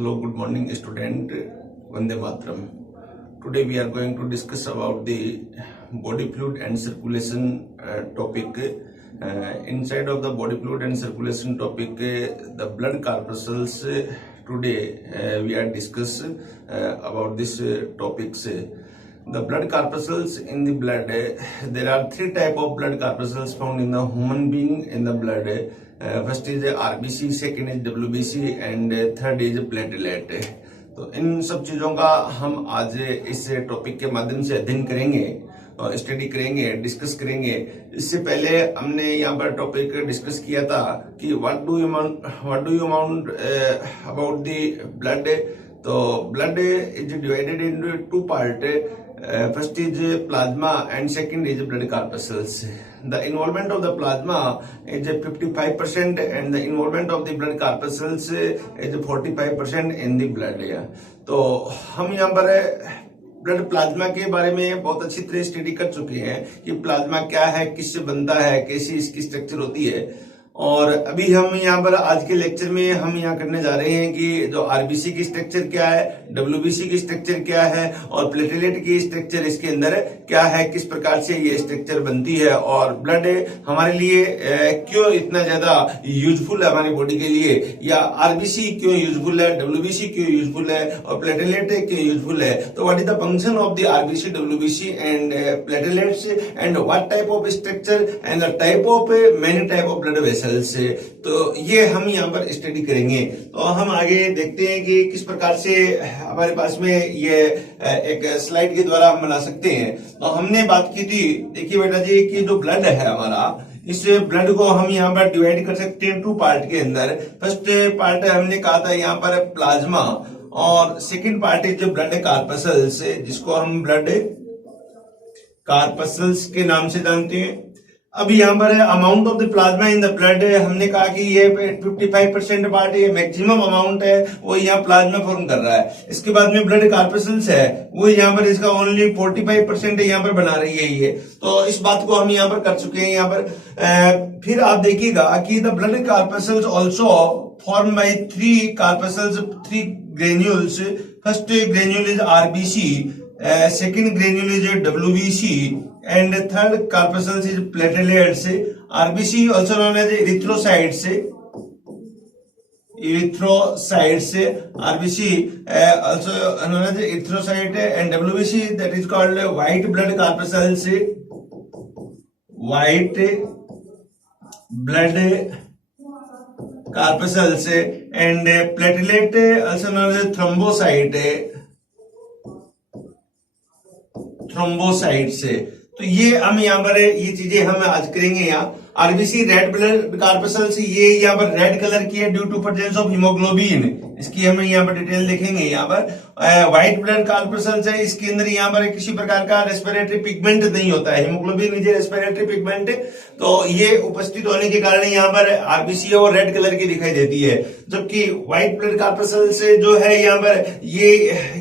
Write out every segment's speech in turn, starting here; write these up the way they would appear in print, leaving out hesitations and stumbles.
Hello, good morning, student. Vande Mataram. Today we are going to discuss about the body fluid and circulation topic. Inside of the body fluid and circulation topic, the blood corpuscles. Today we are discuss about this topics. The blood corpuscles in the blood. There are three type of blood corpuscles found in the human being in the blood. First is RBC, second is WBC and third is platelet. तो इन सब चीजों का हम आज इस topic के माध्यम से अध्ययन करेंगे, स्टडी करेंगे, डिस्कस करेंगे। इससे पहले हमने यहाँ पर टॉपिक डिस्कस किया था कि what do you amount about the blood. तो blood is divided into two part. First is plasma and second is blood corpuscles. The involvement of the plasma is 55% and the involvement of the blood corpuscles is 45% in the blood. तो हम यहाँ पर blood plasma के बारे में बहुत अच्छी तरह स्टडी कर चुके हैं कि प्लाज्मा क्या है, किससे बनता है, कैसी इसकी स्ट्रक्चर होती है। और अभी हम यहाँ पर आज के लेक्चर में हम यहाँ करने जा रहे हैं कि जो आरबीसी की स्ट्रक्चर क्या है, डब्ल्यूबीसी की स्ट्रक्चर क्या है और प्लेटलेट की स्ट्रक्चर इसके अंदर क्या है, किस प्रकार से ये स्ट्रक्चर बनती है और ब्लड हमारे लिए क्यों इतना ज्यादा यूजफुल है हमारी बॉडी के लिए, या आरबीसी क्यों यूजफुल है, डब्ल्यूबीसी क्यों यूजफुल है और प्लेटलेट क्यों यूजफुल है। तो what is the function of the RBC, WBC and platelets and what type of structure and the type of many type of blood vessel से। तो ये हम यहाँ पर स्टडी करेंगे। तो हम आगे देखते हैं कि किस प्रकार से हमारे पास में ये एक स्लाइड के द्वारा हम बना सकते हैं। तो हमने बात की थी, देखिए बेटा जी, कि जो ब्लड है हमारा, इस ब्लड को हम यहाँ पर डिवाइड कर सकते हैं टू पार्ट के अंदर। फर्स्ट पार्ट हमने कहा था यहाँ पर प्लाज्मा और सेकेंड पार्ट है जो ब्लड कार्पसल्स, जिसको हम ब्लड कार्पसल्स के नाम से जानते हैं। अब यहाँ पर amount of the plasma in the blood, हमने कहा कि ये 55% पार्ट ये मैक्सिमम अमाउंट है, वो यहाँ प्लाज्मा फॉर्म कर रहा है। इसके बाद में ब्लड कार्पसल्स है, वो यहाँ पर इसका ओनली 45% यहाँ पर बना रही है ये। तो इस बात को हम यहाँ पर कर चुके हैं। यहाँ पर फिर आप देखिएगा कि the blood corpuscles also form by three corpuscles, three granules. First granule is RBC, second granule is WBC and third corpuscles is platelets. RBC also known as erythrocytes. RBC also known as erythrocyte and WBC that is called white blood corpuscles. White blood corpuscles and platelet also known as thrombocyte से। तो ये हम यहाँ पर ये चीजें हम आज करेंगे। यहाँ आरबीसी रेड ब्लड कार्पसल्स, ये यहाँ पर रेड कलर की है due to presence of haemoglobin, इसकी हम यहाँ पर डिटेल देखेंगे। यहाँ पर व्हाइट ब्लड कार्पसल्स है, इसके अंदर यहाँ पर किसी प्रकार का रेस्पिरेटरी पिगमेंट नहीं होता है। हीमोग्लोबिन इज रेस्पिरेटरी पिगमेंट, तो ये उपस्थित होने के कारण यहाँ पर आरबीसी और रेड कलर की दिखाई देती है। जबकि व्हाइट ब्लड कार्पसल्स जो है यहाँ पर ये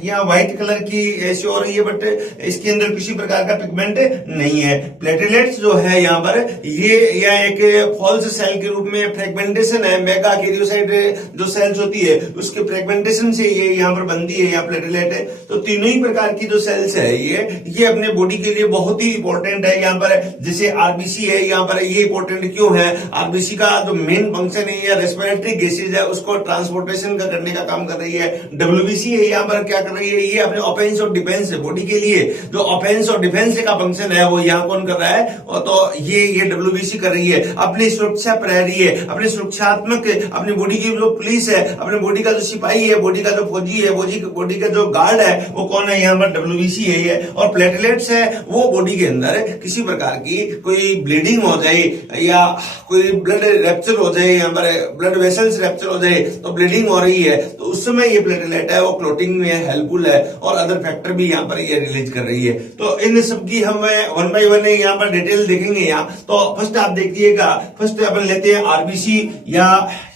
यहाँ व्हाइट कलर की शो हो रही है, बट इसके अंदर किसी प्रकार का पिगमेंट नहीं है। प्लेटलेट्स जो है यहाँ पर ये एक फॉल्स सेल के रूप में फ्रेगमेंटेशन है, मेगा कैरियोसाइट जो सेल्स होती है उसके फ्रेगमेंटेशन से ये यहाँ पर बनती है, यहाँ प्लेटलेट है। तो तीनों ही प्रकार की जो सेल्स है ये अपने बॉडी के लिए बहुत ही इंपॉर्टेंट है। यहाँ पर जैसे आरबीसी है, यहाँ पर ये इंपॉर्टेंट क्यों है, आरबीसी का जो मेन फंक्शन है या रेस्पिरेटरी गैसेज है उसको ट्रांसपोर्टेशन का करने का काम कर रही है। डब्ल्यूबीसी है, यहाँ पर क्या कर रही है, ये अपने ऑफेंस और डिफेंस बॉडी के लिए जो ऑफेंस और डिफेंस का फंक्शन है वो यहाँ कौन कर रहा है, तो ये डब्ल्यूबीसी कर रही है। अपनी सुरक्षा प्रहरी है, अपने सुरक्षात्मक, अपनी बॉडी की जो पुलिस है, अपने बॉडी का जो सिपाही है, बॉडी का जो फौजी है, बॉडी का जो गार्ड है वो कौन है, यहाँ पर डब्ल्यूबीसी है ये। और प्लेटलेट्स है, वो बॉडी के अंदर किसी प्रकार की कोई ब्लीडिंग हो जाए या कोई ब्लड रैप्चर हो जाए, यहाँ पर ब्लड वेसल्स रैप्चर हो जाए तो ब्लीडिंग हो रही है, तो उस समय ये प्लेटलेट है वो क्लोटिंग में हेल्पफुल है और अदर फैक्टर भी यहाँ पर ये रिलीज कर रही है। तो इन सब की हम वन बाय वन यहाँ पर डिटेल देखेंगे। यहाँ तो फर्स्ट आप देखिएगा, फर्स्ट अपन लेते हैं आरबीसी, या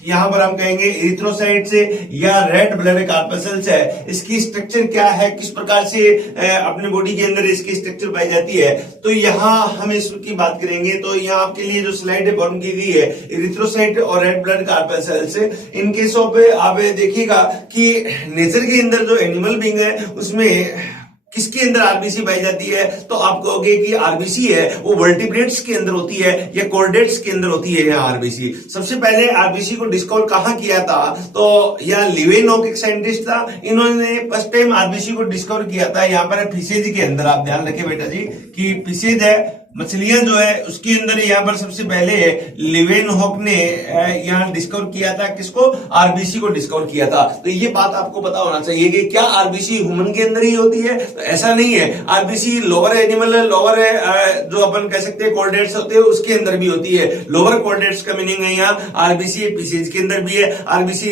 यहां पर हम कहेंगे एरिथ्रोसाइट्स या रेड ब्लड कॉर्पस्कल्स है। इसकी स्ट्रक्चर क्या है, किस प्रकार से अपने बॉडी के अंदर इसकी स्ट्रक्चर पाई जाती है, तो यहां हम इसकी बात करेंगे। तो यहां आपके लिए जो स्लाइड बन की हुई है, एरिथ्रोसाइट और रेड ब्लड कॉर्पस्कल्स, इनके सब आप देखिएगा कि नेचर के अंदर जो एनिमल बीइंग है उसमें किसके अंदर आरबीसी पाई जाती है, तो आप कहोगे कि आरबीसी है वो वर्टिब्रेट्स के अंदर होती है या कॉर्डेट्स के अंदर होती है। यहाँ आरबीसी सबसे पहले आरबीसी को डिस्कवर कहां किया था, तो यह लिवेनॉक एक साइंटिस्ट था, इन्होंने फर्स्ट टाइम आरबीसी को डिस्कवर किया था यहाँ पर फिशेज के अंदर। आप ध्यान रखें बेटा जी कि फिशेज है, मछलियां जो है उसके अंदर यहाँ पर सबसे पहले लिवेनहॉक ने यहाँ डिस्कवर किया था, किसको, आरबीसी को डिस्कवर किया था। तो ये बात आपको पता होना चाहिए कि क्या आरबीसी ह्यूमन के अंदर ही होती है, तो ऐसा नहीं है। आरबीसी लोअर एनिमल, लोअर जो अपन कह सकते हैं कॉर्डेट्स होते हैं उसके अंदर भी होती है। लोअर कॉर्डेट्स का मीनिंग है यहाँ आरबीसी फिशेज के अंदर भी है, आरबीसी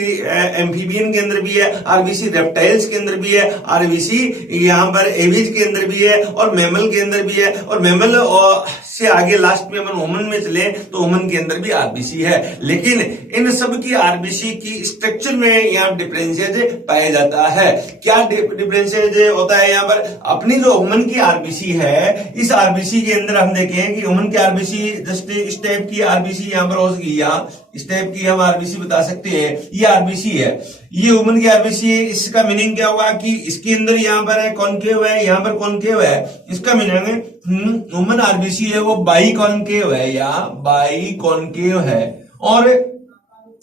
एम्फीबियन के अंदर भी है, आरबीसी रेप्टाइल्स के अंदर भी है, आरबीसी यहाँ पर एविज के अंदर भी है और मैमल के अंदर भी है। और मैमल और से आगे लास्ट में अपन ह्यूमन में चले तो ह्यूमन के अंदर भी आरबीसी है। लेकिन इन सब की आरबीसी की स्ट्रक्चर में यहाँ डिफरेंशिएज पाया जाता है। क्या डिफरेंशिएज होता है यहाँ पर, अपनी जो ह्यूमन की आरबीसी है, इस आरबीसी के अंदर हम देखें कि ह्यूमन की आरबीसी जस्ट इस टाइप की आरबीसी यहाँ पर होगी, यहाँ इस टाइप की हम आरबीसी बता सकते हैं, ये आरबीसी है, ये ह्यूमन की आरबीसी है। इसका मीनिंग क्या होगा कि इसके अंदर यहाँ पर है कॉनकेव है, यहाँ पर कॉनकेव है। इसका मीनिंग है ह्यूमन आरबीसी है वो बाई कॉनकेव है या बाई कॉनकेव है, और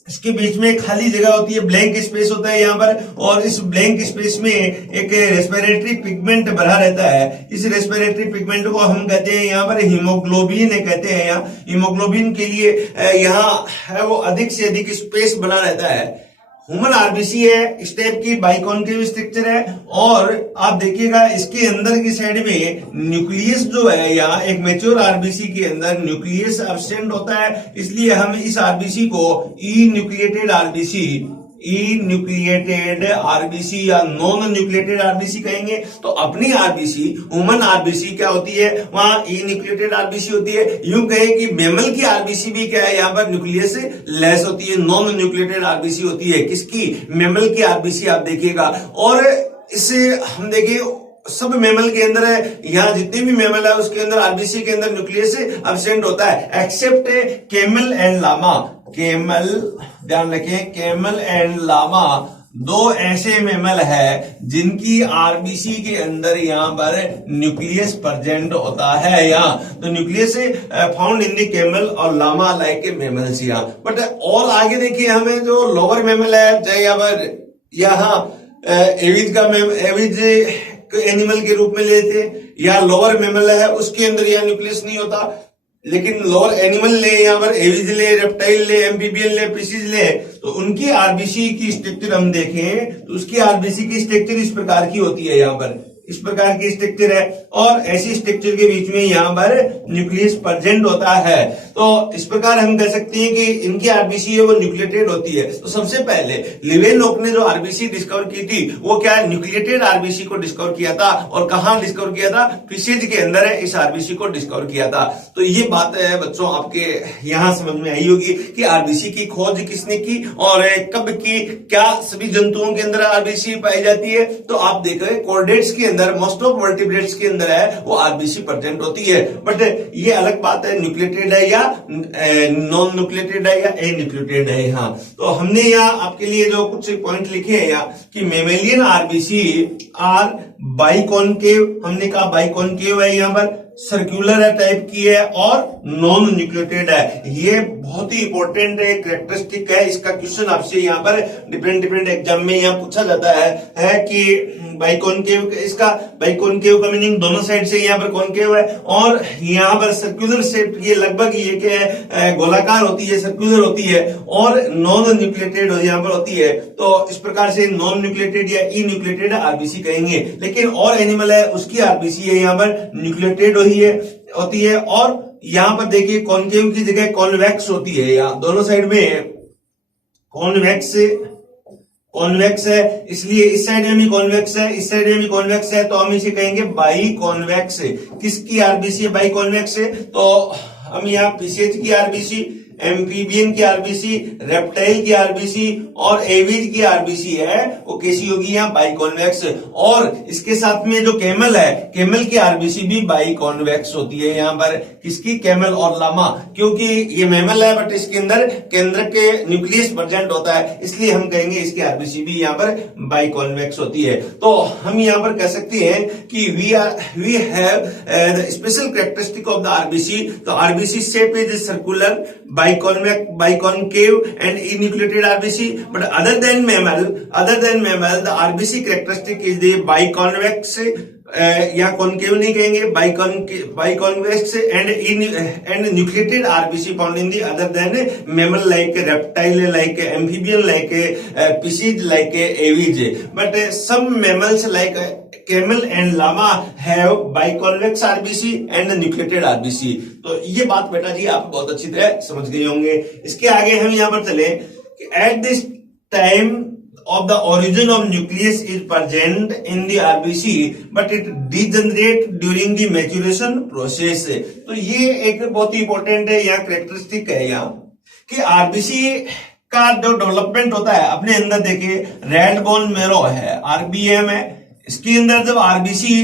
इसके बीच में खाली जगह होती है, ब्लैंक स्पेस होता है यहाँ पर, और इस ब्लैंक स्पेस में एक रेस्पिरेटरी पिगमेंट भरा रहता है। इस रेस्पिरेटरी पिगमेंट को हम कहते हैं यहाँ पर हीमोग्लोबिन कहते हैं। यहाँ हीमोग्लोबिन के लिए यहाँ है वो अधिक से अधिक स्पेस बना रहता है। ह्यूमन आरबीसी है, इस टाइप की बाइकॉन्केव स्ट्रक्चर है, और आप देखिएगा इसके अंदर की साइड में न्यूक्लियस जो है, यहाँ एक मैच्योर आरबीसी के अंदर न्यूक्लियस एब्सेंट होता है, इसलिए हम इस आरबीसी को ई न्यूक्लिएटेड आरबीसी, ई न्यूक्लिएटेड आरबीसी या नॉन न्यूक्लिएटेड आरबीसी कहेंगे। तो अपनी आरबीसी, ह्यूमन आरबीसी क्या होती है, वहां ई न्यूक्लिएटेड आरबीसी होती है। यूं कहें कि मैमल की आरबीसी भी क्या है, यहाँ पर न्यूक्लियस लेस होती है, नॉन न्यूक्लिएटेड आरबीसी होती है। किसकी, मैमल की आरबीसी आप देखिएगा। और इसे हम देखिए सब मैमल के अंदर है, यहाँ जितने भी मैमल है उसके अंदर आरबीसी के अंदर न्यूक्लियस एब्सेंट होता है, except camel and llama. Camel, ध्यान रखें, कैमल एंड लामा दो ऐसे मैमल है जिनकी आरबीसी के अंदर यहाँ पर न्यूक्लियस प्रेजेंट होता है। यहाँ तो nucleus found in the camel और लामा लाइक मैमल्स यहाँ। बट और आगे देखिए, हमें जो लोअर मैमल है, चाहे यहाँ एविज का एविज एनिमल के रूप में लेते, या लोअर मैमल है उसके अंदर यह न्यूक्लियस नहीं होता। लेकिन लोअर एनिमल ले, यहाँ पर एविज ले, रेप्टाइल ले, एम्फीबियन ले, फिशेज ले, तो उनकी आरबीसी की स्ट्रक्चर हम देखें तो उसकी आरबीसी की स्ट्रक्चर इस प्रकार की होती है। यहाँ पर इस प्रकार की स्ट्रक्चर है, और ऐसी स्ट्रक्चर के बीच में यहाँ पर न्यूक्लियस प्रेजेंट होता है। तो इस प्रकार हम कह सकते हैं कि इनकी आरबीसी है वो न्यूक्लिएटेड होती है। तो सबसे पहले लिवेनहॉक ने जो आरबीसी डिस्कवर की थी वो क्या, न्यूक्लिएटेड आरबीसी को डिस्कवर किया था। और कहां डिस्कवर किया था, फिशेज के अंदर है, इस आरबीसी को डिस्कवर किया था। तो ये बात है बच्चों आपके यहाँ समझ में आई होगी कि आरबीसी की खोज किसने की और कब की, क्या सभी जंतुओं के अंदर आरबीसी पाई जाती है। तो आप देख रहे हैं कॉर्डेट्स के मोस्ट ऑफ वर्टिब्रेट्स के अंदर है वो आरबीसी प्रेजेंट होती है। बट ये अलग बात है, न्यूक्लिएटेड है या नॉन न्यूक्लिएटेड है या ए न्यूक्लिएटेड है। हाँ, तो हमने यहाँ आपके लिए जो कुछ पॉइंट लिखे हैं यहाँ कि मेमेलियन आरबीसी आर बाइकॉन्केव, हमने कहा बाइकॉन्केव है, यहाँ पर सर्कुलर टाइप की है और नॉन न्यूक्लिएटेड है। ये बहुत ही इंपॉर्टेंट कैरेक्टरिस्टिक है। इसका क्वेश्चन आपसे यहाँ पर डिफरेंट एग्जाम में यहाँ पूछा जाता है कि बाइकॉन्केव, इसका बाइकॉन्केव का मीनिंग दोनों साइड से यहाँ पर कॉन्केव है, और यहाँ पर सर्कुलर शेप, ये लगभग ये क्या है, गोलाकार होती है, सर्कुलर होती है, और नॉन न्यूक्लिएटेड यहाँ पर होती है। तो इस प्रकार से नॉन न्यूक्लिएटेड या ई न्यूक्लिएटेड आरबीसी कहेंगे। लेकिन और एनिमल है उसकी आरबीसी है यहाँ पर न्यूक्लिएटेड होती है। और यहाँ पर देखिए कॉन्केव की जगह कॉन्वेक्स होती है, यहाँ दोनों साइड में कॉन्वेक्स है, इसलिए इस साइड में भी कॉन्वेक्स है, इस साइड में भी कॉन्वेक्स है, तो हम इसे कहेंगे बाई कॉन्वेक्स। किसकी आरबीसी है बाई कॉन्वेक्स है, तो हम यहाँ पीसीएच की आरबीसी, एम्फीबियन की आरबीसी, रेप्टाइल की आरबीसी और एविज की आरबीसी है वो कैसी होगी यहाँ बाइकॉन्वेक्स। और इसके साथ में जो कैमल है, कैमल की आरबीसी भी बाइकॉन्वेक्स होती है यहाँ पर। किसकी? कैमल और लामा, क्योंकि ये मैमल है बट इसके अंदर केंद्र के न्यूक्लियस प्रेजेंट होता है, इसलिए हम कहेंगे इसकी आरबीसी भी यहाँ पर बाइकॉन्वेक्स होती है। तो हम यहाँ पर कह सकते हैं कि we have special characteristic of the RBC. तो RBC shape is circular, biconcave and enucleated RBC, but other than mammal, the RBC characteristic is the biconvex, या कॉन्केव नहीं कहेंगे, biconvex and nucleated RBC found in the other than mammal like reptile, like amphibian, like pisces, like aves, but some mammals like camel and llama have biconvex RBC and nucleated RBC. तो ये बात बेटा जी आप बहुत अच्छी तरह समझ गए होंगे। इसके आगे हम यहां पर चले कि at this time of the origin of nucleus is present in the RBC but it degenerate during the maturation process। तो ये एक बहुत ही इंपॉर्टेंट है यहाँ कैरेक्टरिस्टिक है यहाँ कि आरबीसी का जो डेवलपमेंट होता है अपने अंदर देखिए रेड बोन मैरो है, आरबीएम है, इसके अंदर जब आरबीसी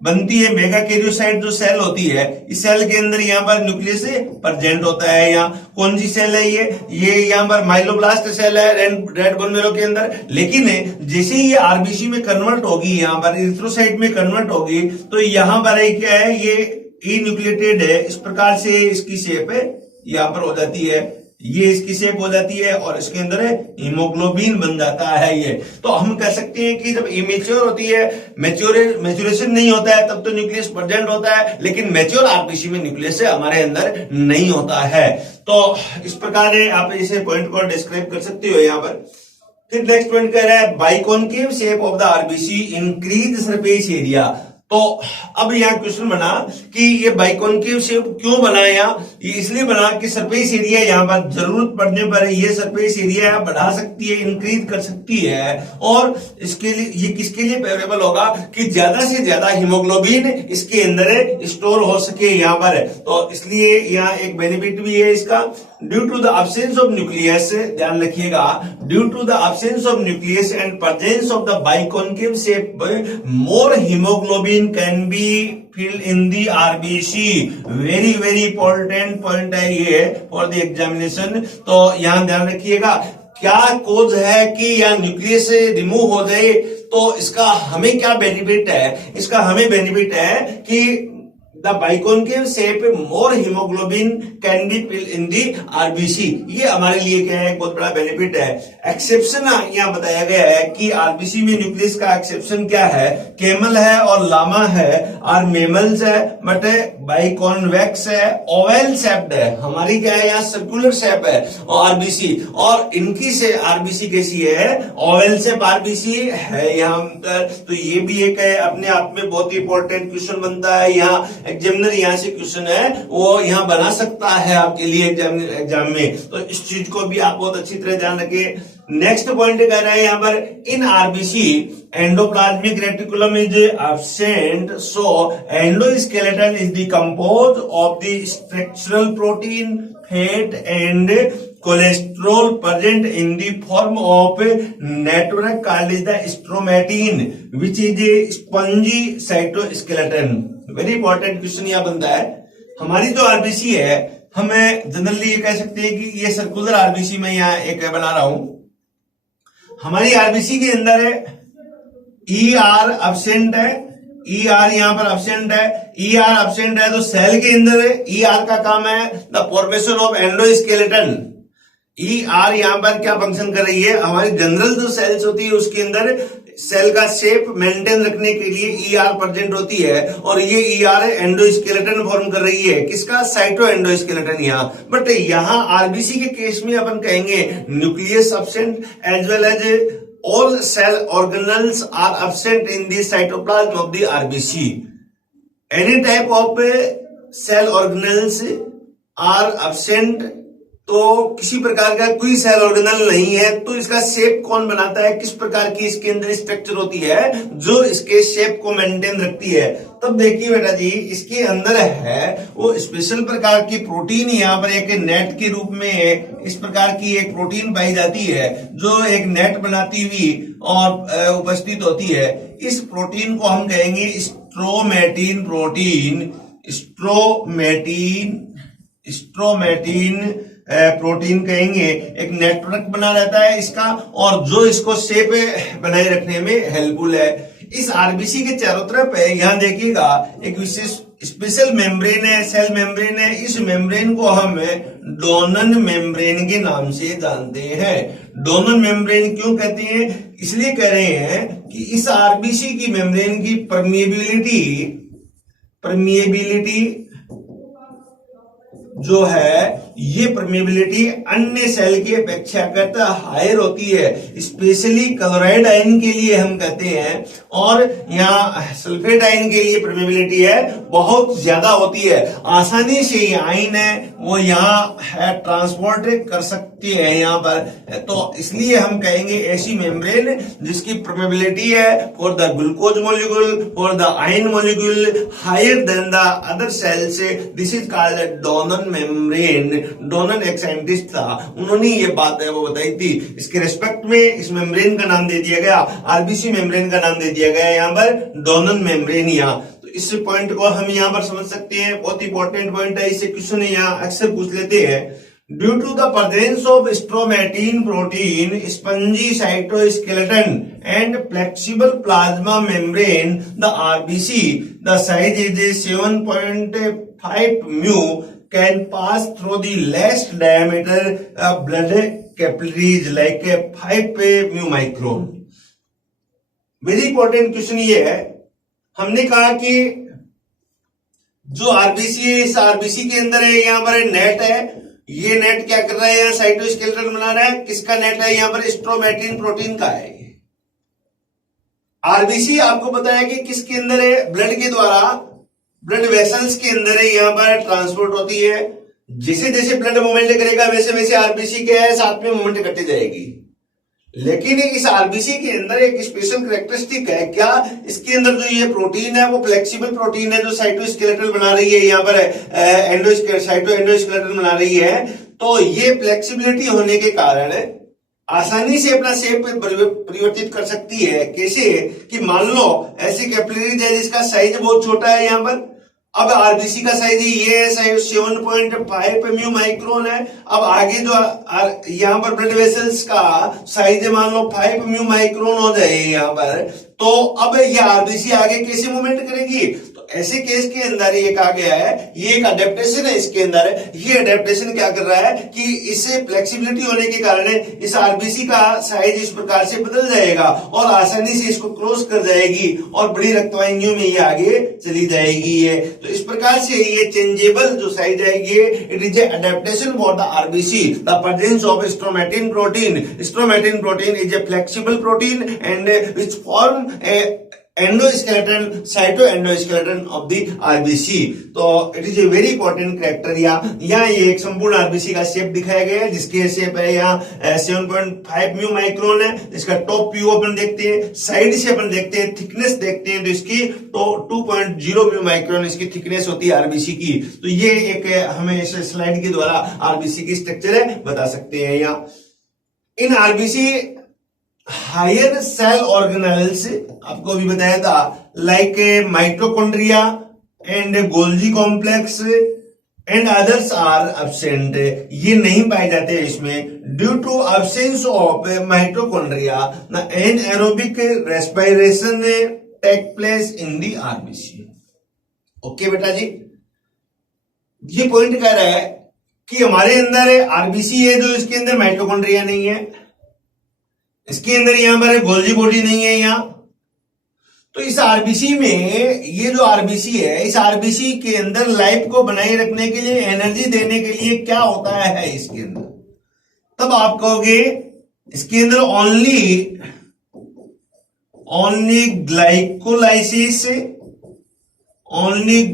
बनती है मेगाकैरियोसाइट जो सेल होती है, इस सेल के अंदर यहाँ पर न्यूक्लियस प्रेजेंट होता है। यहाँ कौन सी सेल है? ये यहाँ पर माइलोब्लास्ट सेल है रेड बोन मैरो के अंदर। लेकिन जैसे ही ये आरबीसी में कन्वर्ट होगी, यहाँ पर इरिथ्रोसाइट में कन्वर्ट होगी, तो यहाँ पर क्या है, ये इन्यूक्लिएटेड है, इस प्रकार से इसकी शेप है यहाँ पर हो जाती है, ये इसकी शेप हो जाती है और इसके अंदर हीमोग्लोबिन बन जाता है ये। तो हम कह सकते हैं कि जब इमेच्योर होती है, मैच्योरेशन नहीं होता है, तब तो न्यूक्लियस प्रेजेंट होता है, लेकिन मैच्योर आरबीसी में न्यूक्लियस हमारे अंदर नहीं होता है। तो इस प्रकार आप इसे पॉइंट को डिस्क्राइब कर सकते हो यहाँ पर। फिर नेक्स्ट पॉइंट कह रहा है biconcave shape of the RBC increase surface area. तो अब यहाँ क्वेश्चन बना कि ये बाइकॉन्केव शेप क्यों बना यहाँ? ये इसलिए बना कि सरफेस एरिया यहाँ पर जरूरत पड़ने पर ये सरफेस एरिया बढ़ा सकती है, इंक्रीज कर सकती है, और इसके लिए ये किसके लिए फेवरेबल होगा कि ज्यादा से ज्यादा हीमोग्लोबिन इसके अंदर स्टोर हो सके यहाँ पर। तो इसलिए यहाँ एक बेनिफिट भी है इसका। Due to the absence of nucleus, ध्यान रखिएगा, due to the absence of nucleus and presence of the biconcave shape more haemoglobin can be fill in the RBC. Very very important point है ये for the examination. तो यहां ध्यान रखिएगा क्या कोज है कि या न्यूक्लियस रिमूव हो जाए तो इसका हमें क्या बेनिफिट है? इसका हमें बेनिफिट है कि the biconcave shape more haemoglobin can be fill in the RBC. ये हमारे लिए क्या है, एक बहुत बड़ा बेनिफिट है। एक्सेप्शन यहाँ बताया गया है कि आरबीसी में न्यूक्लियस का एक्सेप्शन क्या है, कैमल है और लामा है, और मेमल्स है, बट बाइकॉन्वेक्स है, ओवल शेप्ड है। हमारी क्या है यहाँ सर्कुलर शेप है आरबीसी, और इनकी से आरबीसी कैसी है, ओवल शेप आरबीसी है यहाँ पर। तो ये भी एक है अपने आप में बहुत ही इंपॉर्टेंट क्वेश्चन बनता है। यहाँ एग्जामिनर यहाँ से क्वेश्चन है वो यहाँ बना सकता है आपके लिए एग्जाम में। तो इस चीज को भी आप बहुत अच्छी तरह ध्यान रखें। नेक्स्ट पॉइंट कह रहा है यहाँ पर in RBC endoplasmic reticulum is absent, so endoskeleton is the compose of the structural protein, fat and cholesterol present in the form of network called as the stromatine which is a spongy cytoskeleton। Very important question यहां बनता है। हमारी जो RBC है, हमें generally ये कह सकते हैं कि ये सर्कुलर आरबीसी में यहाँ एक बना रहा हूं। हमारी आरबीसी के अंदर है ER एब्सेंट है, ER यहाँ पर एब्सेंट है, ER एब्सेंट है तो सेल के अंदर ER का काम है the formation of endoskeleton. ER यहाँ पर क्या फंक्शन कर रही है, हमारी जनरल जो सेल्स होती है उसके अंदर सेल का शेप मेंटेन रखने के लिए ER प्रेजेंट होती है, और ये ER एंडोस्केलेटन फॉर्म कर रही है। किसका? साइटो एंडोस्केलेटन यहाँ। बट यहाँ आरबीसी के केस में अपन कहेंगे nucleus absent as well as all cell organelles are absent in the cytoplasm of the RBC. Any type of cell organelles are absent, तो किसी प्रकार का कोई सेल ऑर्गेनल नहीं है, तो इसका शेप कौन बनाता है, किस प्रकार की इसके अंदर स्ट्रक्चर होती है जो इसके शेप को मेंटेन रखती है? तब देखिए बेटा जी, इसके अंदर है वो स्पेशल प्रकार की प्रोटीन, यहाँ पर एक नेट के रूप में इस प्रकार की एक प्रोटीन पाई जाती है जो एक नेट बनाती हुई और उपस्थित होती है। इस प्रोटीन को हम कहेंगे स्ट्रोमेटिन प्रोटीन। स्ट्रोमेटिन प्रोटीन कहेंगे। एक नेटवर्क बना रहता है इसका, और जो इसको शेप बनाए रखने में हेल्पफुल है। इस आरबीसी के चारों तरफ है, यहां देखिएगा एक विशेष स्पेशल मेम्ब्रेन है, सेल मेम्ब्रेन है। इस मेम्ब्रेन को हम डोनन मेम्ब्रेन के नाम से जानते हैं। डोनन मेम्ब्रेन क्यों कहते हैं? इसलिए कह रहे हैं कि इस आरबीसी की मेम्ब्रेन की परमिएबिलिटी जो है, ये परमिएबिलिटी अन्य सेल की अपेक्षाकृत हायर होती है। स्पेशली क्लोराइड आयन के लिए हम कहते हैं, और यहाँ सल्फेट आयन के लिए परमिएबिलिटी है बहुत ज्यादा होती है। आसानी से ये आयन है वो यहाँ है ट्रांसपोर्ट कर सकती है यहाँ पर, तो इसलिए हम कहेंगे ऐसी मेम्ब्रेन जिसकी परमिएबिलिटी है for the glucose molecule, for the ion molecule higher than the other cells, this is called Donnan membrane. Donnan एक साइंटिस्ट था, उन्होंने ये बात है वो बताई थी। इसके रेस्पेक्ट में इस मेम्ब्रेन का नाम दे दिया गया, आरबीसी मेम्ब्रेन का नाम दे दिया गया यहाँ पर डोनन मेम्ब्रेन। यहाँ तो इस पॉइंट को हम यहाँ पर समझ सकते हैं, बहुत इंपॉर्टेंट पॉइंट है, इससे क्वेश्चन यहाँ अक्सर पूछ लेते हैं। Due to the presence of stromatin protein, spongy cytoskeleton and flexible plasma membrane, the RBC the size is 7.5 mu can pass through the less diameter blood capillaries like 5 mu micron। Very important question ये है, हमने कहा कि जो RBC है, इस RBC के अंदर है यहाँ पर नेट है। ये नेट क्या कर रहा है? यहाँ साइटोस्केलेटन बना रहा है। किसका नेट है? यहाँ पर स्ट्रोमेटिन प्रोटीन का है। आरबीसी आपको बताया कि किसके अंदर है? ब्लड के द्वारा, ब्लड वेसल्स के अंदर है, यहाँ पर ट्रांसपोर्ट होती है। जैसे जैसे ब्लड मूवमेंट करेगा वैसे वैसे आरबीसी क्या है, साथ में मूवमेंट करती जाएगी। लेकिन इस आरबीसी के अंदर एक स्पेशल कैरेक्टरिस्टिक है। क्या? इसके अंदर जो ये प्रोटीन है वो फ्लेक्सिबल प्रोटीन है, जो साइटोस्केलेटन बना रही है, यहाँ पर साइटो एंडोस्केलेटन बना रही है। तो ये फ्लेक्सिबिलिटी होने के कारण आसानी से अपना शेप परिवर्तित कर सकती है। कैसे? कि मान लो ऐसी कैपिलरीज है जिसका साइज बहुत छोटा है यहाँ पर। अब आरबीसी का साइज ये है 7.5 म्यू माइक्रोन है। अब आगे जो यहाँ पर ब्लड वेसल्स का साइज मान लो 5 म्यू माइक्रोन हो जाए यहाँ पर, तो अब ये आरबीसी आगे कैसे मूवमेंट करेगी? तो ऐसे केस के अंदर ये कहा गया है, ये एक अडेप्टेशन है इसके अंदर। ये अडेप्टेशन क्या कर रहा है कि इससे फ्लेक्सिबिलिटी होने के कारण इस आरबीसी का साइज इस प्रकार से बदल जाएगा और आसानी से इसको क्रॉस कर जाएगी और बड़ी रक्तवाहिनियों में ये आगे चली जाएगी। ये तो इस प्रकार से ये चेंजेबल जो साइज है, ये it is a adaptation for the RBC, the presence of stromatin protein. Stromatin protein is a flexible protein and which form endoskeleton, cyto endoskeleton of the RBC. तो it is a very important character. यहाँ ये एक संपूर्ण RBC का shape दिखाया गया है, जिसके शेप है यहाँ 7.5 म्यू माइक्रोन है। इसका टॉप व्यू अपन देखते हैं, साइड से अपन देखते हैं, थिकनेस देखते हैं तो इसकी तो 2.0 म्यू माइक्रोन इसकी थिकनेस होती है आरबीसी की। तो ये एक हमें इस स्लाइड के द्वारा आरबीसी की स्ट्रक्चर बता सकते हैं। यहाँ in RBC higher cell organelles आपको भी बताया था, like mitochondria and golgi complex and others are absent. ये नहीं पाए जाते इसमें due to absence of mitochondria. Anaerobic respiration take place in the RBC. Okay बेटा जी, ये पॉइंट कह रहा है कि हमारे अंदर आरबीसी है जो इसके अंदर माइटोकॉन्ड्रिया नहीं है, इसके अंदर यहां पर गोल्जी बॉडी नहीं है यहाँ। तो इस आरबीसी में ये जो आरबीसी है, इस आरबीसी के अंदर लाइफ को बनाए रखने के लिए, एनर्जी देने के लिए क्या होता है इसके अंदर? तब आप कहोगे इसके अंदर ओनली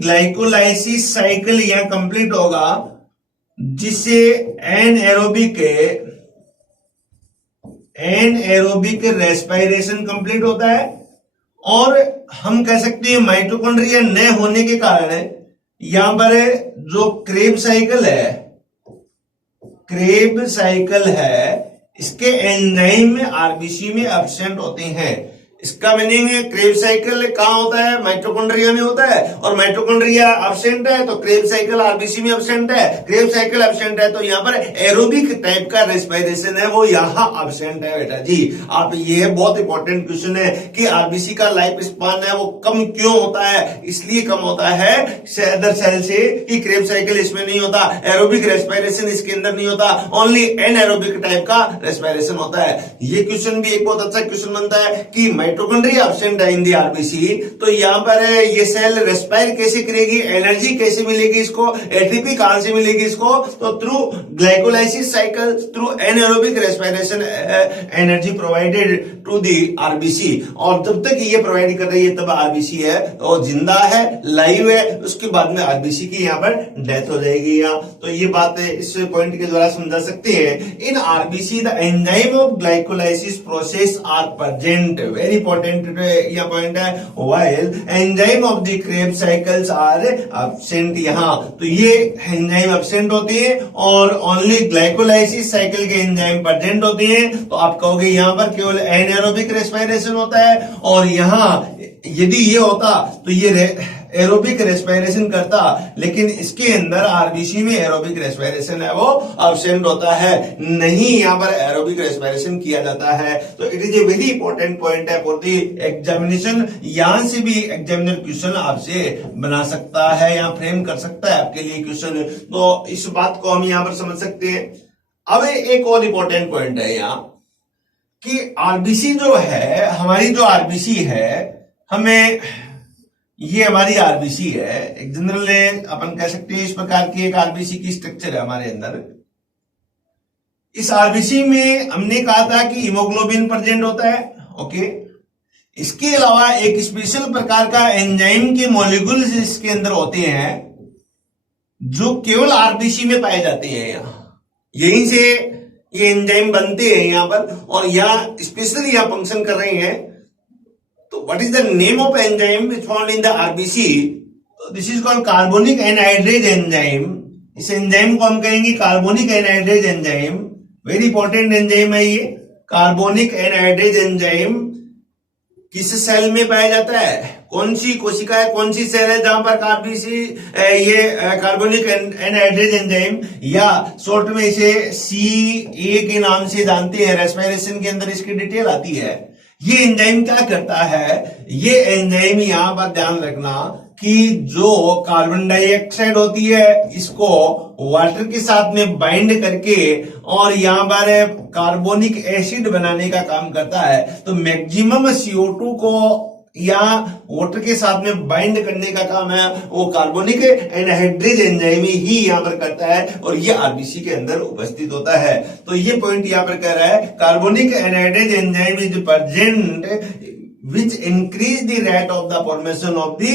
ग्लाइकोलाइसिस साइकिल यहां कंप्लीट होगा, जिससे एनएरोबिक रेस्पिरेशन कंप्लीट होता है और हम कह सकते हैं माइटोकॉन्ड्रिया न होने के कारण यहां पर जो क्रेब साइकिल है इसके एंजाइम आरबीसी में एब्सेंट होते हैं। इसका मीनिंग है क्रेब साइकिल कहां होता है? माइटोकॉन्ड्रिया में होता है, और माइटोकॉन्ड्रिया एब्सेंट है तो क्रेब साइकिल आरबीसी में एब्सेंट है। क्रेब साइकिल एब्सेंट है तो यहां पर एरोबिक टाइप का रेस्पिरेशन है वो यहां एब्सेंट है बेटा जी। आप ये बहुत इंपॉर्टेंट क्वेश्चन है कि आरबीसी का लाइफ स्पान है वो कम क्यों होता है? इसलिए कम होता है अदर सेल से कि क्रेब साइकिल इसमें नहीं होता, एरोबिक रेस्पिरेशन इसके अंदर नहीं होता, ओनली एनएरोबिक टाइप का रेस्पिरेशन होता है। ये क्वेश्चन भी एक बहुत अच्छा क्वेश्चन बनता है कि माइटोकॉन्ड्रिया एब्सेंट है इन दी आरबीसी, तो यहां पर ये सेल रेस्पायर कैसे करेगी, एनर्जी कैसे मिलेगी इसको, एटीपी कहां से मिलेगी इसको? तो through glycolysis cycle, through anaerobic respiration energy provided to the RBC. और जब तक ये प्रोवाइड कर रही है तब आरबीसी है तो जिंदा है, लाइव है, उसके बाद में आरबीसी की यहां पर डेथ हो जाएगी। यहां तो ये बात इस पॉइंट के द्वारा समझा सकते हैं। In RBC the enzyme of glycolysis process are present, very important यह पॉइंट है, while enzyme of the kreb cycles are absent. यहां तो ये एंजाइम एब्सेंट होते हैं और ओनली ग्लाइकोलाइसिस साइकिल के एंजाइम प्रेजेंट होते हैं। तो आप कहोगे यहां पर केवल एनारोबिक रेस्पिरेशन होता है, और यहां यदि ये होता तो ये एरोबिक रेस्पिरेशन करता, लेकिन इसके अंदर आरबीसी में एरोबिक रेस्पिरेशन है वो एब्सेंट होता है, नहीं यहां पर एरोबिक रेस्पिरेशन किया जाता है। तो it is a very important point है फॉर द एग्जामिनेशन। यहां से भी एग्जामिनर क्वेश्चन आपसे बना सकता है या फ्रेम कर सकता है आपके लिए क्वेश्चन, तो इस बात को हम यहां पर समझ सकते हैं। अब एक और इंपॉर्टेंट पॉइंट है यहां कि आरबीसी जो है, हमारी जो आरबीसी है, हमें ये हमारी आरबीसी है, एक जनरल अपन कह सकते हैं इस प्रकार की एक आरबीसी की स्ट्रक्चर है हमारे अंदर। इस आरबीसी में हमने कहा था कि हीमोग्लोबिन प्रेजेंट होता है, ओके। इसके अलावा एक स्पेशल प्रकार का एंजाइम के मॉलिक्यूल्स इसके अंदर होते हैं जो केवल आरबीसी में पाए जाते हैं। यहीं से ये एंजाइम बनते हैं यहां पर, और यहां स्पेशली यहां फंक्शन कर रहे हैं। तो what is the name of enzyme which found in the RBC? This is called carbonic anhydrase enzyme. इस एंजाइम को हम कहेंगे carbonic anhydrase enzyme, very important enzyme है ये। कार्बोनिक एनहाइड्रेज एंजाइम किस सेल में पाया जाता है? कौन सी कोशिका है, कौन सी सेल है जहां पर आरबीसी ये कार्बोनिक एनहाइड्रेज एंजाइम, या शॉर्ट में इसे CA के नाम से जानते हैं, रेस्पिरेशन के अंदर इसकी डिटेल आती है। ये एंजाइम क्या करता है? ये एंजाइम यहां पर ध्यान रखना कि जो कार्बन डाइऑक्साइड होती है इसको वाटर के साथ में बाइंड करके और यहां पर कार्बोनिक एसिड बनाने का काम करता है। तो मैक्सिमम CO2 को या वाटर के साथ में बाइंड करने का काम है वो कार्बोनिक एनहाइड्रेज एंजाइम ही यहां पर करता है, और ये आरबीसी के अंदर उपस्थित होता है। तो ये पॉइंट यहां पर कह रहा है carbonic anhydrase enzyme is present which increase the rate of the formation of the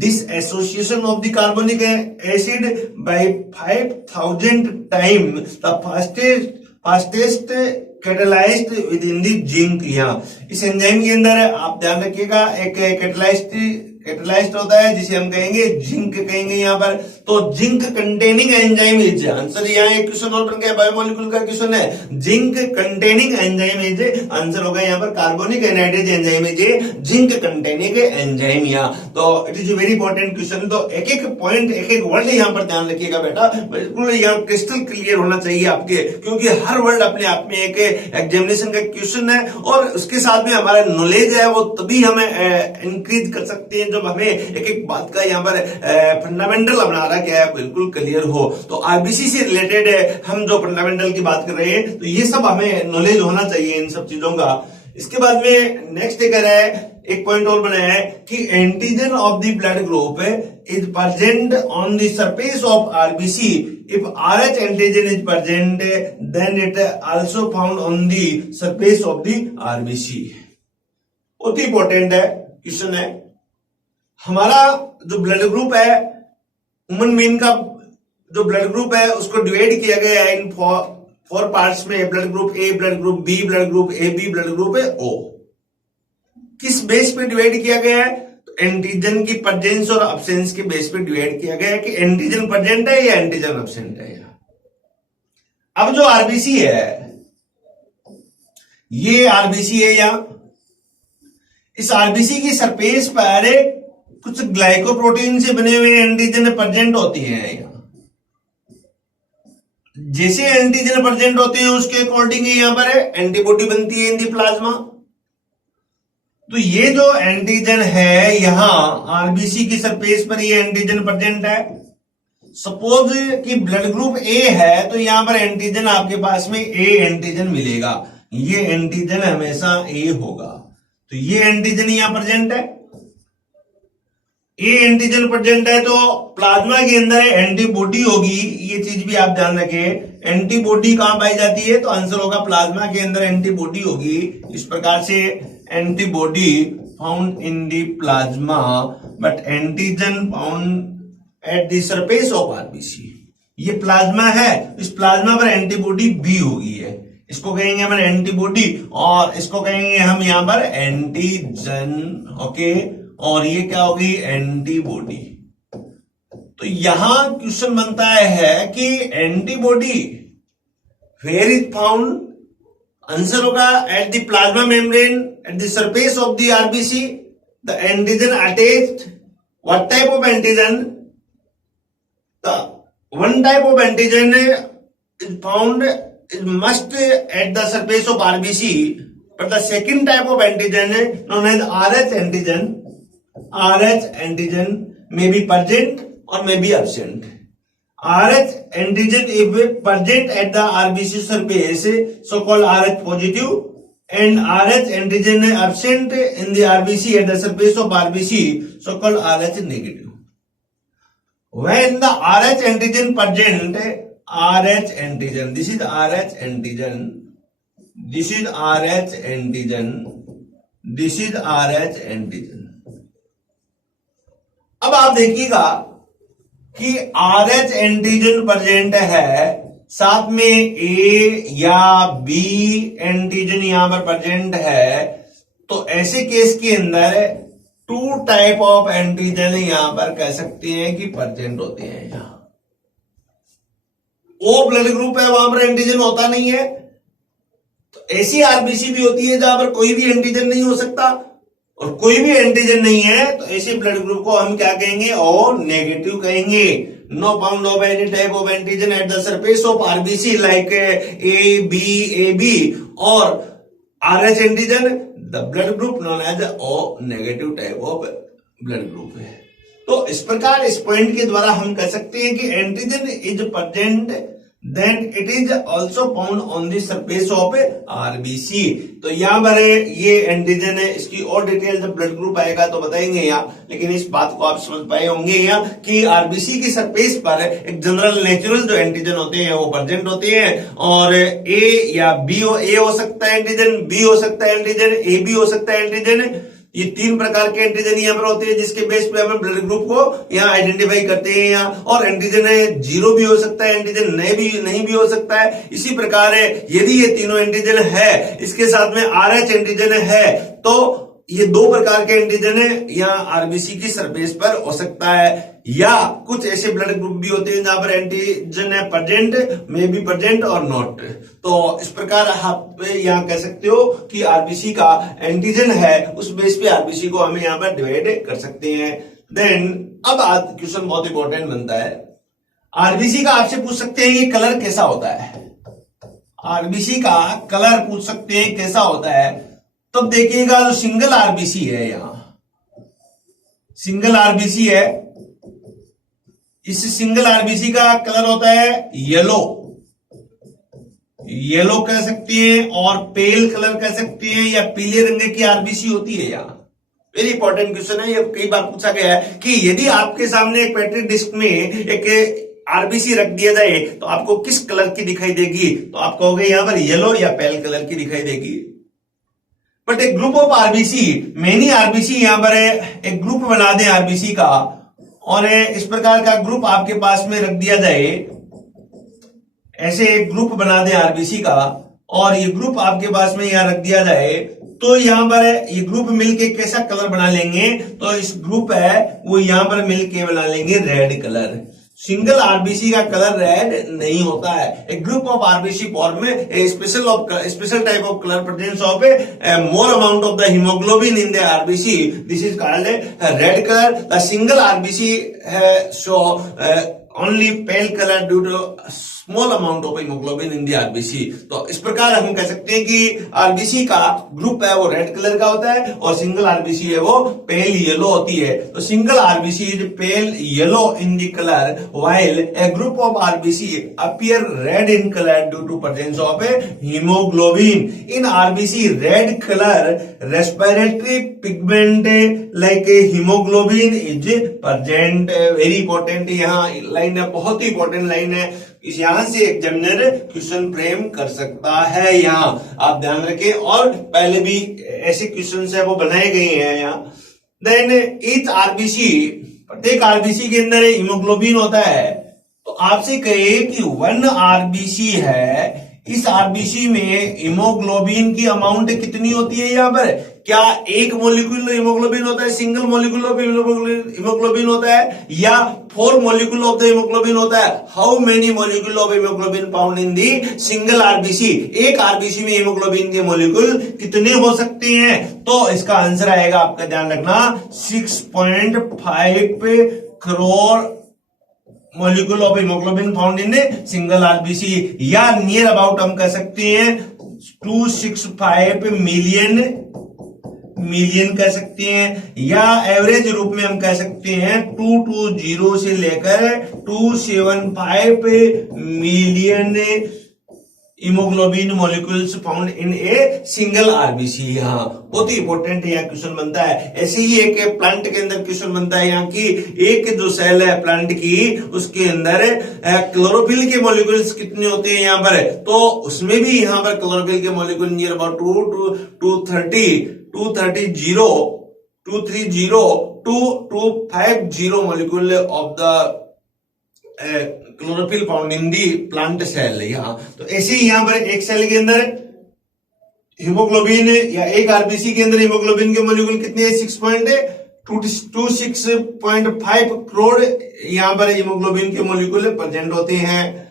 disassociation of the carbonic acid by 5000 times the fastest catalyzed within the zinc। यहाँ इस एंजाइम के अंदर आप ध्यान रखिएगा एक कैटलाइज्ड होता है जिसे हम कहेंगे जिंक कहेंगे यहां पर। तो zinc containing enzyme is answer. यहाँ एक क्वेश्चन और बन गया, बायोमोलिक्यूल का क्वेश्चन है, zinc containing enzyme is answer होगा यहाँ पर carbonic anhydrase enzyme is zinc containing enzyme. यहाँ तो it is very important question. तो एक एक पॉइंट एक एक वर्ड यहाँ पर ध्यान रखिएगा बेटा, बिल्कुल यहाँ क्रिस्टल क्लियर होना चाहिए आपके, क्योंकि हर वर्ड अपने आप में एक एग्जामिनेशन का क्वेश्चन है और उसके साथ में हमारा नॉलेज है वो तभी हमें इंक्रीज कर सकते हैं जब हमें एक एक बात का यहाँ पर फंडामेंटल हमारा क्या है बिल्कुल क्लियर हो। तो आरबीसी से रिलेटेड हम जो फंडामेंटल की बात कर रहे हैं तो ये सब हमें नॉलेज होना चाहिए इन सब चीजों का। इसके बाद में नेक्स्ट कह रहा है, एक पॉइंट और बनाया है कि antigen of the blood group is present on the surface of RBC. If RH antigen is present then it also found on the surface of the RBC. बहुत ही इंपॉर्टेंट है क्वेश्चन है। हमारा जो ब्लड ग्रुप है, human being का जो blood group है उसको डिवाइड किया गया है इन फोर पार्ट्स में, blood group A, blood group B, blood group AB, blood group O। किस बेस पे डिवाइड किया गया है? तो एंटीजन की प्रेजेंस और अब्सेंस के बेस पे डिवाइड किया गया है कि एंटीजन प्रेजेंट है या एंटीजन अब्सेंट है। अब जो आरबीसी है, ये आरबीसी है, या इस आरबीसी की सरफेस पर कुछ ग्लाइकोप्रोटीन से बने हुए एंटीजन प्रेजेंट होती हैं। जैसे एंटीजन प्रेजेंट होते हैं उसके अकॉर्डिंग यहां पर एंटीबॉडी बनती है इन दी प्लाज्मा। तो ये जो एंटीजन है यहां आरबीसी की सरफेस पर ये एंटीजन प्रेजेंट है। सपोज कि ब्लड ग्रुप ए है तो यहां पर एंटीजन आपके पास में ए एंटीजन मिलेगा, ये एंटीजन हमेशा ए होगा। तो ये एंटीजन यहां प्रेजेंट है, ए एंटीजन प्रेजेंट है तो प्लाज्मा के अंदर एंटीबॉडी होगी। ये चीज भी आप ध्यान रखें, एंटीबॉडी कहां पाई जाती है? तो आंसर होगा प्लाज्मा के अंदर एंटीबॉडी होगी। इस प्रकार से antibody found in the plasma but antigen found at the surface of RBC. ये प्लाज्मा है, इस प्लाज्मा पर एंटीबॉडी बी होगी है, इसको कहेंगे हम एंटीबॉडी और इसको कहेंगे हम यहां पर एंटीजन। ओके, और ये क्या होगी? एंटीबॉडी। तो यहां क्वेश्चन बनता है कि antibody where is found? Answer होगा at the plasma membrane at the surface of the RBC the antigen attached. What type of antigen? The one type of antigen is found is must at the surface of RBC, but the second type of antigen known as RH antigen. RH antigen may be present or may be absent. RH antigen if present at the RBC surface, so called RH positive, and RH antigen absent in the RBC at the surface of RBC, so called RH negative. When the RH antigen present, RH antigen, this is RH antigen, this is RH antigen, this is RH antigen. अब आप देखिएगा कि RH antigen present है, साथ में A या B antigen यहां पर प्रेजेंट है, तो ऐसे केस के अंदर टू टाइप ऑफ एंटीजन यहां पर कह सकते हैं कि प्रेजेंट होते हैं। यहां ओ ब्लड ग्रुप है, वहां पर एंटीजन होता नहीं है, तो ऐसी आरबीसी भी होती है जहां पर कोई भी एंटीजन नहीं हो सकता, और कोई भी एंटीजन नहीं है तो ऐसे ब्लड ग्रुप को हम क्या कहेंगे? ओ नेगेटिव कहेंगे। No found of any type of antigen at the surface of RBC like A B और RH antigen, the blood group known as O negative type of blood group है। तो इस प्रकार इस पॉइंट के द्वारा हम कह सकते हैं कि antigen is present then it is also found on the surface of RBC. तो यहां पर ये एंटीजन है, इसकी और डिटेल जब ब्लड ग्रुप आएगा तो बताएंगे यहाँ, लेकिन इस बात को आप समझ पाए होंगे यहाँ कि आरबीसी की सरफेस पर एक जनरल नेचुरल जो एंटीजन होते हैं वो प्रेजेंट होते हैं, और ए या बी ए हो सकता है एंटीजन, बी हो सकता है एंटीजन, ए बी हो सकता है एंटीजन। ये तीन प्रकार के एंटीजन यहाँ पर होते हैं जिसके बेस पे हम ब्लड ग्रुप को यहाँ आइडेंटिफाई करते हैं यहाँ। और एंटीजन जीरो भी हो सकता है, एंटीजन नहीं भी हो सकता है। इसी प्रकार यदि ये तीनों एंटीजन है, इसके साथ में RH एंटीजन है, तो ये दो प्रकार के एंटीजन यहाँ आरबीसी की सरफेस पर हो सकता है। या कुछ ऐसे ब्लड ग्रुप भी होते हैं जहां पर एंटीजन है प्रेजेंट, मे बी प्रेजेंट और नॉट। तो इस प्रकार आप यहाँ कह सकते हो कि आरबीसी का एंटीजन है, उस बेस पे आरबीसी को हमें यहाँ पर डिवाइड कर सकते हैं। देन अब क्वेश्चन बहुत इंपॉर्टेंट बनता है, आरबीसी का आपसे पूछ सकते हैं कि कलर कैसा होता है। आरबीसी का कलर पूछ सकते हैं कैसा होता है। तब देखिएगा जो सिंगल आरबीसी है, यहां सिंगल आरबीसी है, इस सिंगल आरबीसी का कलर होता है येलो, येलो कह सकते हैं, और पेल कलर कह सकते हैं, या पीले रंग की आरबीसी होती है। यहां वेरी इंपॉर्टेंट क्वेश्चन है, ये कई बार पूछा गया है कि यदि आपके सामने एक पेट्री डिस्क में एक आरबीसी रख दिया जाए तो आपको किस कलर की दिखाई देगी? तो आप कहोगे यहां पर येलो या पेल कलर की दिखाई देगी। बट एक group of RBC, many RBC यहां पर एक ग्रुप बना दें आरबीसी का, और इस प्रकार का ग्रुप आपके पास में रख दिया जाए, ऐसे एक ग्रुप बना दें आरबीसी का, और ये ग्रुप आपके पास में यहां रख दिया जाए, तो यहाँ पर ये ग्रुप मिलके कैसा कलर बना लेंगे, तो इस ग्रुप है वो यहाँ पर मिलके बना लेंगे रेड कलर। सिंगल आरबीसी का कलर रेड नहीं होता है। A group of RBC form में special type of colour presence of more amount of the haemoglobin in the RBC, this is called red colour. The single RBC show only pale colour due to small amount of haemoglobin in the RBC. तो इस प्रकार हम कह सकते हैं कि RBC का group है वो रेड कलर का होता है और सिंगल आरबीसी है वो पेल येलो होती है। तो single RBC is pale yellow in the colour while a group of RBC appear red in colour due to presence of haemoglobin. In RBC red colour respiratory pigment like haemoglobin is present. Very important यहाँ line है, बहुत ही important line है। इस यहां से examiner question frame कर सकता है, यहाँ आप ध्यान रखें। और पहले भी ऐसे क्वेश्चन है वो बनाए गए हैं यहाँ। देन ईच आरबीसी, प्रत्येक आरबीसी के अंदर हीमोग्लोबिन होता है। तो आपसे कहे कि 1 आरबीसी है, इस आरबीसी में हीमोग्लोबिन की अमाउंट कितनी होती है यहाँ पर? क्या एक मोलिक्यूल हीमोग्लोबिन होता है, सिंगल मोलिक्यूल ऑफ हीमोग्लोबिन होता है, या 4 मोलिक्यूल ऑफ द हीमोग्लोबिन होता है? How many molecule of haemoglobin found in the single RBC? एक आरबीसी में हीमोग्लोबिन के मोलिक्यूल कितने हो सकते हैं? तो इसका आंसर आएगा, आपका ध्यान रखना, 6.5 crore molecule of haemoglobin found in single RBC, या नियर अबाउट हम कह सकते हैं 265 मिलियन कह सकते हैं, या एवरेज रूप में हम कह सकते हैं 220 से लेकर 275 million haemoglobin molecules found in a single RBC. यहाँ बहुत ही इंपॉर्टेंट यहाँ क्वेश्चन बनता है। ऐसे ही एक प्लांट के अंदर क्वेश्चन बनता है यहाँ की, एक जो सेल है प्लांट की उसके अंदर क्लोरोफिल के मॉलिक्यूल्स कितने होते हैं यहाँ पर? तो उसमें भी यहाँ पर क्लोरोफिल के molecule near about 250 molecule of the chlorophyll found in the plant cell. यहाँ तो ऐसे ही यहाँ पर एक सेल के अंदर हीमोग्लोबिन या एक आरबीसी के अंदर हीमोग्लोबिन के मॉलिक्यूल कितने हैं? 6.26.5 करोड़ यहाँ पर हीमोग्लोबिन के मॉलिक्यूल प्रेजेंट होते हैं।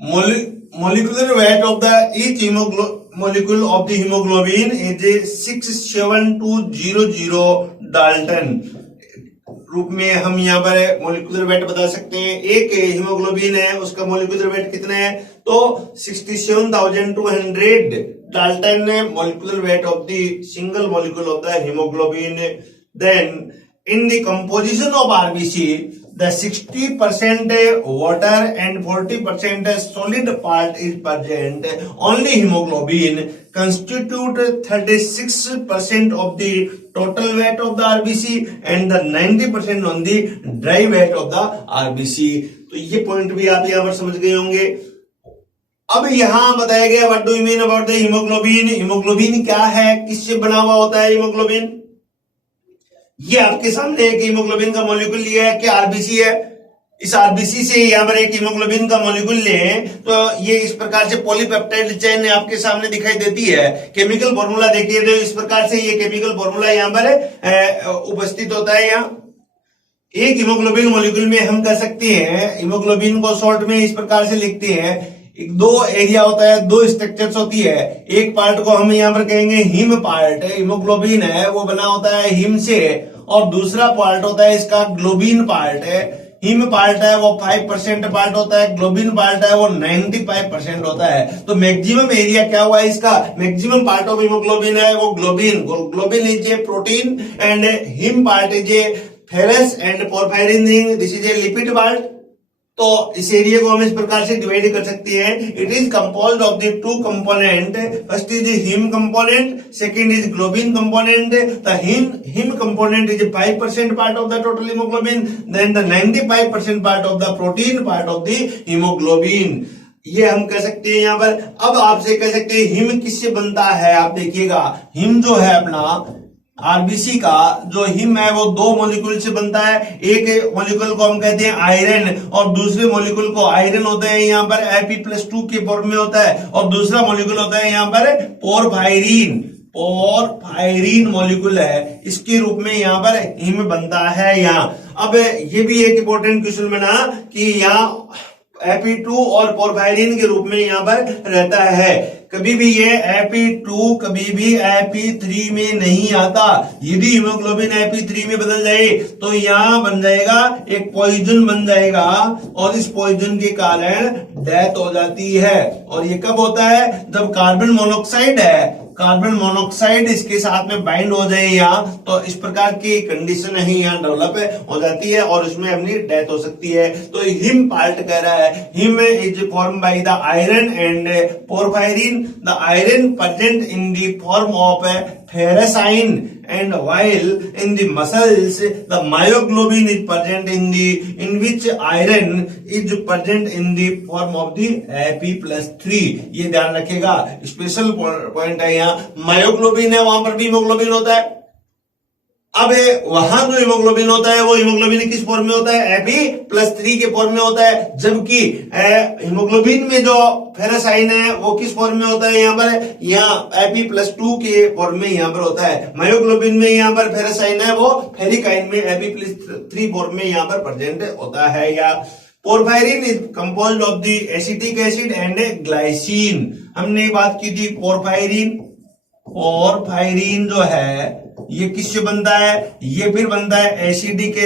Molecular weight of the each molecule of the hemoglobin is 67200 Dalton. रूप में हम यहाँ पर मोलिकुलर वेट बता सकते हैं। एक हीमोग्लोबिन है उसका मोलिकुलर वेट कितना है? तो 67,200 dalton molecular weight of the single molecule of the haemoglobin. Then in the composition of RBC, the 60% water and 40% solid part is present. Only hemoglobin constitute 36% of the total weight of the RBC and the 90% on the dry weight of the RBC. तो ये point भी आप यहाँ पर समझ गए होंगे। अब यहाँ बताया गया what do you mean about the haemoglobin. Haemoglobin क्या है, किससे बना हुआ होता है हीमोग्लोबिन? ये आपके सामने एक हीमोग्लोबिन का मॉलिक्यूल लिया है कि आरबीसी है। इस आरबीसी से यहाँ पर एक हीमोग्लोबिन का मॉलिक्यूल लें तो ये इस प्रकार से पॉलीपेप्टाइड चेन आपके सामने दिखाई देती है। केमिकल फॉर्मूला देखिए तो इस प्रकार से ये केमिकल फॉर्मूला यहाँ पर उपस्थित होता है। यहाँ एक हीमोग्लोबिन मॉलिक्यूल में हम कह सकते हैं, हीमोग्लोबिन को शॉर्ट में इस प्रकार से लिखते हैं, एक दो एरिया होता है, दो स्ट्रक्चर्स होती है। एक पार्ट को हम यहाँ पर कहेंगे हिम पार्ट, हीमोग्लोबिन है वो बना होता है हिम से, और दूसरा पार्ट होता है इसका ग्लोबिन पार्ट है। हिम पार्ट है वो 5% पार्ट होता है, ग्लोबिन पार्ट है वो 95% होता है। तो मैक्सिमम एरिया क्या हुआ है इसका? मैक्सिमम पार्ट ऑफ हीमोग्लोबिन है वो globin. Globin is a protein and him part is a ferrous and porphyrin ring, this is a lipid part. तो इस एरिया को हम इस प्रकार से डिवाइड कर सकते हैं। It is composed of the two component, first is haem component, second is globin component. The haem component is 5% part of the total haemoglobin, then the 95% part of the protein part of the haemoglobin. ये हम कह सकते हैं यहाँ पर। अब आपसे कह सकते हैं हिम किससे बनता है? आप देखिएगा हिम जो है अपना आरबीसी का जो हिम है वो दो मॉलिक्यूल से बनता है। एक मॉलिक्यूल को हम कहते हैं आयरन और दूसरे मॉलिक्यूल को आयरन होता है यहाँ पर Fe+2 के फॉर्म में होता है, और दूसरा मॉलिक्यूल होता है यहाँ पर पोरफायरिन। पोरफायरिन मॉलिक्यूल है, इसके रूप में यहाँ पर हिम बनता है यहाँ। अब ये भी एक इंपॉर्टेंट क्वेश्चन बना कि यहाँ Fe2 और पोरफायरिन के रूप में यहाँ पर रहता है। कभी भी ये Fe2 कभी भी Fe3 में नहीं आता। यदि हीमोग्लोबिन Fe3 में बदल जाए तो यहाँ बन जाएगा एक पॉइजन बन जाएगा और इस पॉइजन के कारण डेथ हो जाती है। और ये कब होता है? जब कार्बन मोनोऑक्साइड है, कार्बन मोनोऑक्साइड इसके साथ में बाइंड हो जाए यहाँ, तो इस प्रकार की कंडीशन ही यहाँ डेवलप हो जाती है और उसमें अपनी डेथ हो सकती है। तो हिम पार्ट कह रहा है, him is form by the iron and porphyrin, the iron present in the form of ferrocyanine, and while in the muscles the myoglobin is present in which iron is present in the form of the Fe+3। ये ध्यान रखिएगा, special point है यहाँ। Myoglobin है, वहां पर भी haemoglobin होता है। अब वहां जो हीमोग्लोबिन होता है वो हीमोग्लोबिन किस फॉर्म में होता है? Fe+3 के फॉर्म में होता है। जबकि हीमोग्लोबिन में जो फेरसाइन है वो किस फॉर्म में होता है? यहाँ पर यहाँ Fe+2 के फॉर्म में यहाँ पर होता है। मायोग्लोबिन में यहाँ पर फेरसाइन है वो फेरिकाइन में Fe+3 फॉर्म में यहाँ पर प्रेजेंट होता है। या porphyrin is composed of the acetic acid and glycine. हमने बात की थी पोरफायरिन जो है ये किससे बनता है? ये फिर बनता है एसिटिक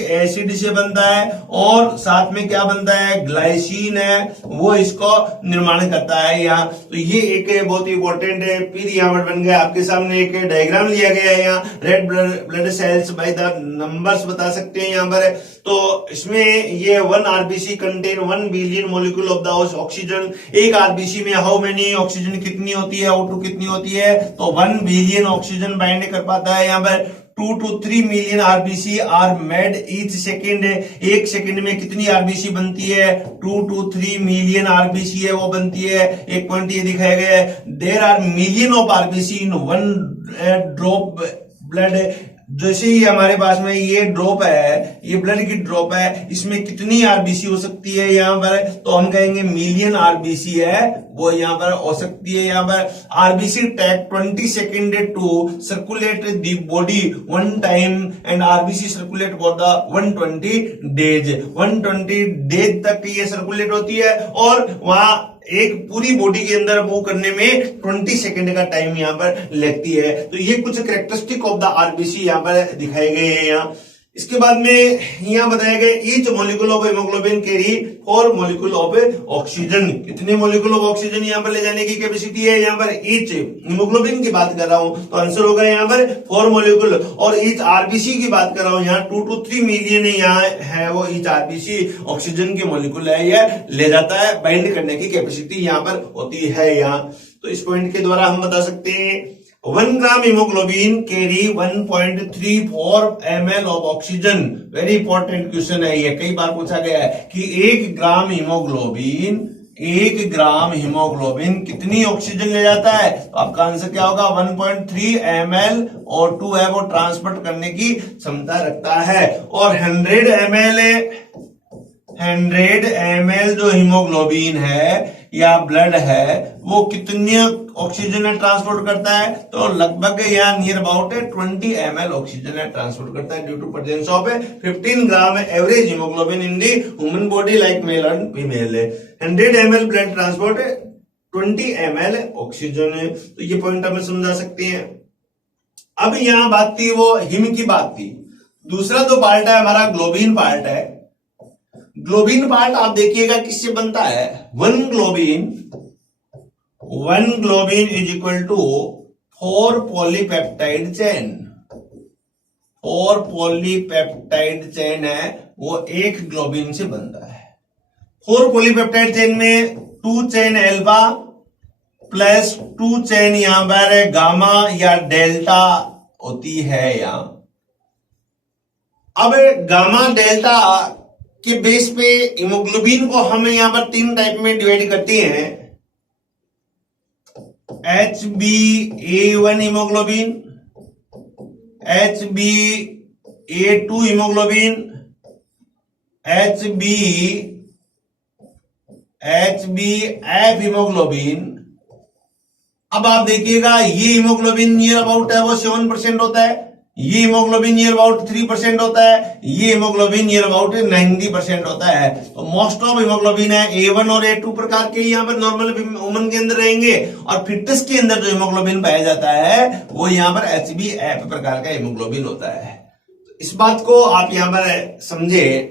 एसिड से बनता है और साथ में क्या बनता है? ग्लाइसिन है, वो इसको निर्माण करता है यहाँ। तो ये एक बहुत ही इंपॉर्टेंट है। फिर यहाँ पर बन गया आपके सामने एक डायग्राम लिया गया है यहाँ, red blood cells by the numbers बता सकते हैं यहाँ पर। तो इसमें ये 1 RBC contain 1 billion molecule of the oxygen. एक आरबीसी में हाउ मेनी ऑक्सीजन कितनी होती है, O2 कितनी होती है? तो 1 बिलियन ऑक्सीजन बाइंड कर पाता है यहाँ पर। 2 to 3 million RBC are made each second. एक सेकेंड में कितनी आरबीसी बनती है? 2 to 3 मिलियन आरबीसी है वो बनती है। एक पॉइंट ये दिखाया गया है, there are million of RBC in 1 drop blood. जैसे ही हमारे पास में ये ड्रॉप है, ये ब्लड की ड्रॉप है, इसमें कितनी आरबीसी हो सकती है यहाँ पर? तो हम कहेंगे मिलियन आरबीसी है वो यहाँ पर हो सकती है। यहाँ पर RBC take 20 second to circulate the body 1 time and RBC circulate for the 120 days. 120 days तक ये सर्कुलेट होती है और वहां एक पूरी बॉडी के अंदर मूव करने में 20 सेकंड का टाइम यहाँ पर लगती है। तो ये कुछ कैरेक्टरिस्टिक ऑफ द आरबीसी यहाँ पर दिखाए गए हैं यहाँ। इसके बाद में यहाँ बताया गया each molecule of haemoglobin carry 4 molecule of oxygen. कितने मॉलिक्यूल ऑफ ऑक्सीजन यहाँ पर ले जाने की कैपेसिटी है? यहाँ पर ईच हीमोग्लोबिन की बात कर रहा हूं तो आंसर होगा यहाँ पर 4 मॉलिक्यूल। और ईच आरबीसी की बात कर रहा हूं, यहाँ 2 to 3 मिलियन यहाँ है वो ईच आरबीसी ऑक्सीजन के मॉलिक्यूल है, यह ले जाता है। बाइंड करने की कैपेसिटी यहाँ पर होती है यहाँ। तो इस पॉइंट के द्वारा हम बता सकते हैं 1 ग्राम haemoglobin carry 1.34 ml of oxygen. Very important question है ये, कई बार पूछा गया है कि 1 ग्राम हीमोग्लोबिन कितनी ऑक्सीजन ले जाता है? तो आपका आंसर क्या होगा? 1.3 ml और 2 है वो ट्रांसपोर्ट करने की क्षमता रखता है। और 100 ml जो हीमोग्लोबिन है या ब्लड है वो कितनी ऑक्सीजन ट्रांसपोर्ट करता है? तो लगभग यहाँ near about 20 ml oxygen transport करता है due to presence of 15 gram average haemoglobin in the human body like male and female. 100 ml blood transport 20 ml oxygen. तो ये पॉइंट हमें समझा सकते हैं। अब यहाँ बात थी वो हिम की बात थी। दूसरा जो पार्ट है हमारा ग्लोबिन पार्ट है। ग्लोबिन पार्ट आप देखिएगा किससे बनता है? 1 globin is equal to 4 polypeptide chain. 4 polypeptide chain है वो 1 ग्लोबिन से बनता है। 4 पॉलीपेप्टाइड चेन में 2 चेन अल्फा प्लस 2 चेन यहां पर गामा या डेल्टा होती है यहां। अब गामा डेल्टा के बेस पे हीमोग्लोबिन को हम यहां पर 3 टाइप में डिवाइड करते हैं। HbA1 haemoglobin, HbA2 haemoglobin, HbF haemoglobin अब आप देखिएगा ये हीमोग्लोबिन नियर अबाउट है वो 7% होता है, ये हीमोग्लोबिन नियर अबाउट 3% होता है, ये हीमोग्लोबिन नियर अबाउट 90% होता है। तो मोस्ट ऑफ हीमोग्लोबिन है A1 और A2 प्रकार के यहाँ पर नॉर्मल वुमन के अंदर रहेंगे, और फिटस के अंदर जो हीमोग्लोबिन पाया जाता है वो यहाँ पर HbF प्रकार का हीमोग्लोबिन होता है। इस बात को आप यहाँ पर समझे।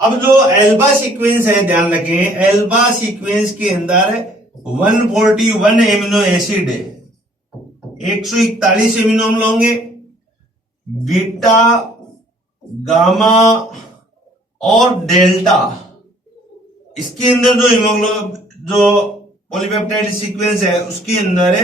अब जो एल्बा सीक्वेंस है, ध्यान रखें, एल्बा सीक्वेंस के अंदर 141 एमिनो एसिड, 141 एमिनो अम्ल होंगे, बीटा, गामा और डेल्टा। इसके अंदर जो पॉलीपेप्टाइड सीक्वेंस है उसके अंदर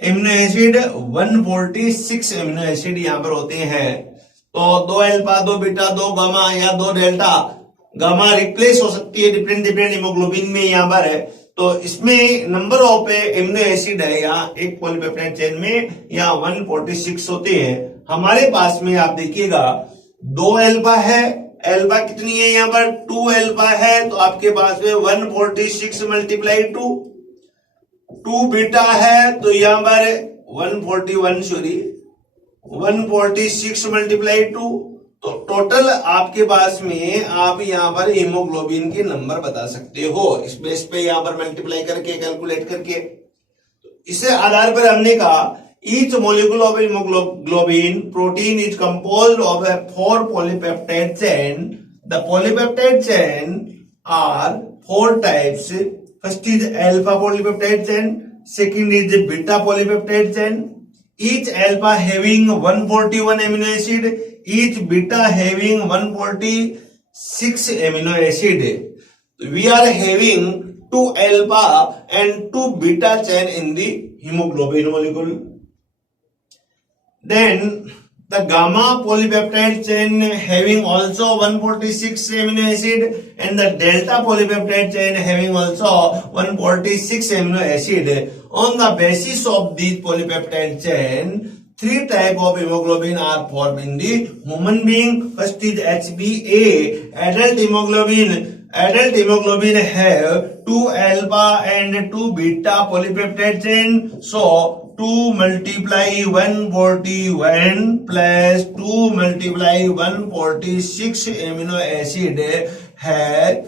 एमिनो एसिड 146 एमिनो एसिड यहां पर होते हैं। तो 2 अल्फा, 2 बीटा, 2 गामा या 2 डेल्टा। गामा रिप्लेस हो सकती है डिफरेंट हीमोग्लोबिन में यहां पर है। तो इसमें नंबर ऑफ एमिनो एसिड है यहाँ एक पॉलीपेप्टाइड चेन में, यहाँ 146 होते हैं। हमारे पास में आप देखिएगा 2 अल्फा है, अल्फा कितनी है यहाँ पर 2 अल्फा है, तो आपके पास में 146 मल्टीप्लाई 2 बीटा है, तो यहाँ पर 146 मल्टीप्लाई 2, तो टोटल आपके पास में आप यहाँ पर हीमोग्लोबिन के नंबर बता सकते हो इस बेस पे यहाँ पर मल्टीप्लाई करके, कैलकुलेट करके। इसे आधार पर हमने कहा each molecule of hemoglobin protein is composed of 4 polypeptide chain. The polypeptide chain are 4 types. First is alpha polypeptide chain, second is the beta polypeptide chain. Each alpha having 141 amino acid, each beta having 146 amino acid. We are having 2 alpha and 2 beta chain in the hemoglobin molecule. Then the gamma polypeptide chain having also 146 amino acid and the delta polypeptide chain having also 146 amino acid. On the basis of these polypeptide chain, 3 type of hemoglobin are formed in the human being. First is HbA, adult hemoglobin. Adult hemoglobin have 2 alpha and 2 beta polypeptide chain. So 2 multiply 141 plus 2 multiply 146 amino acid है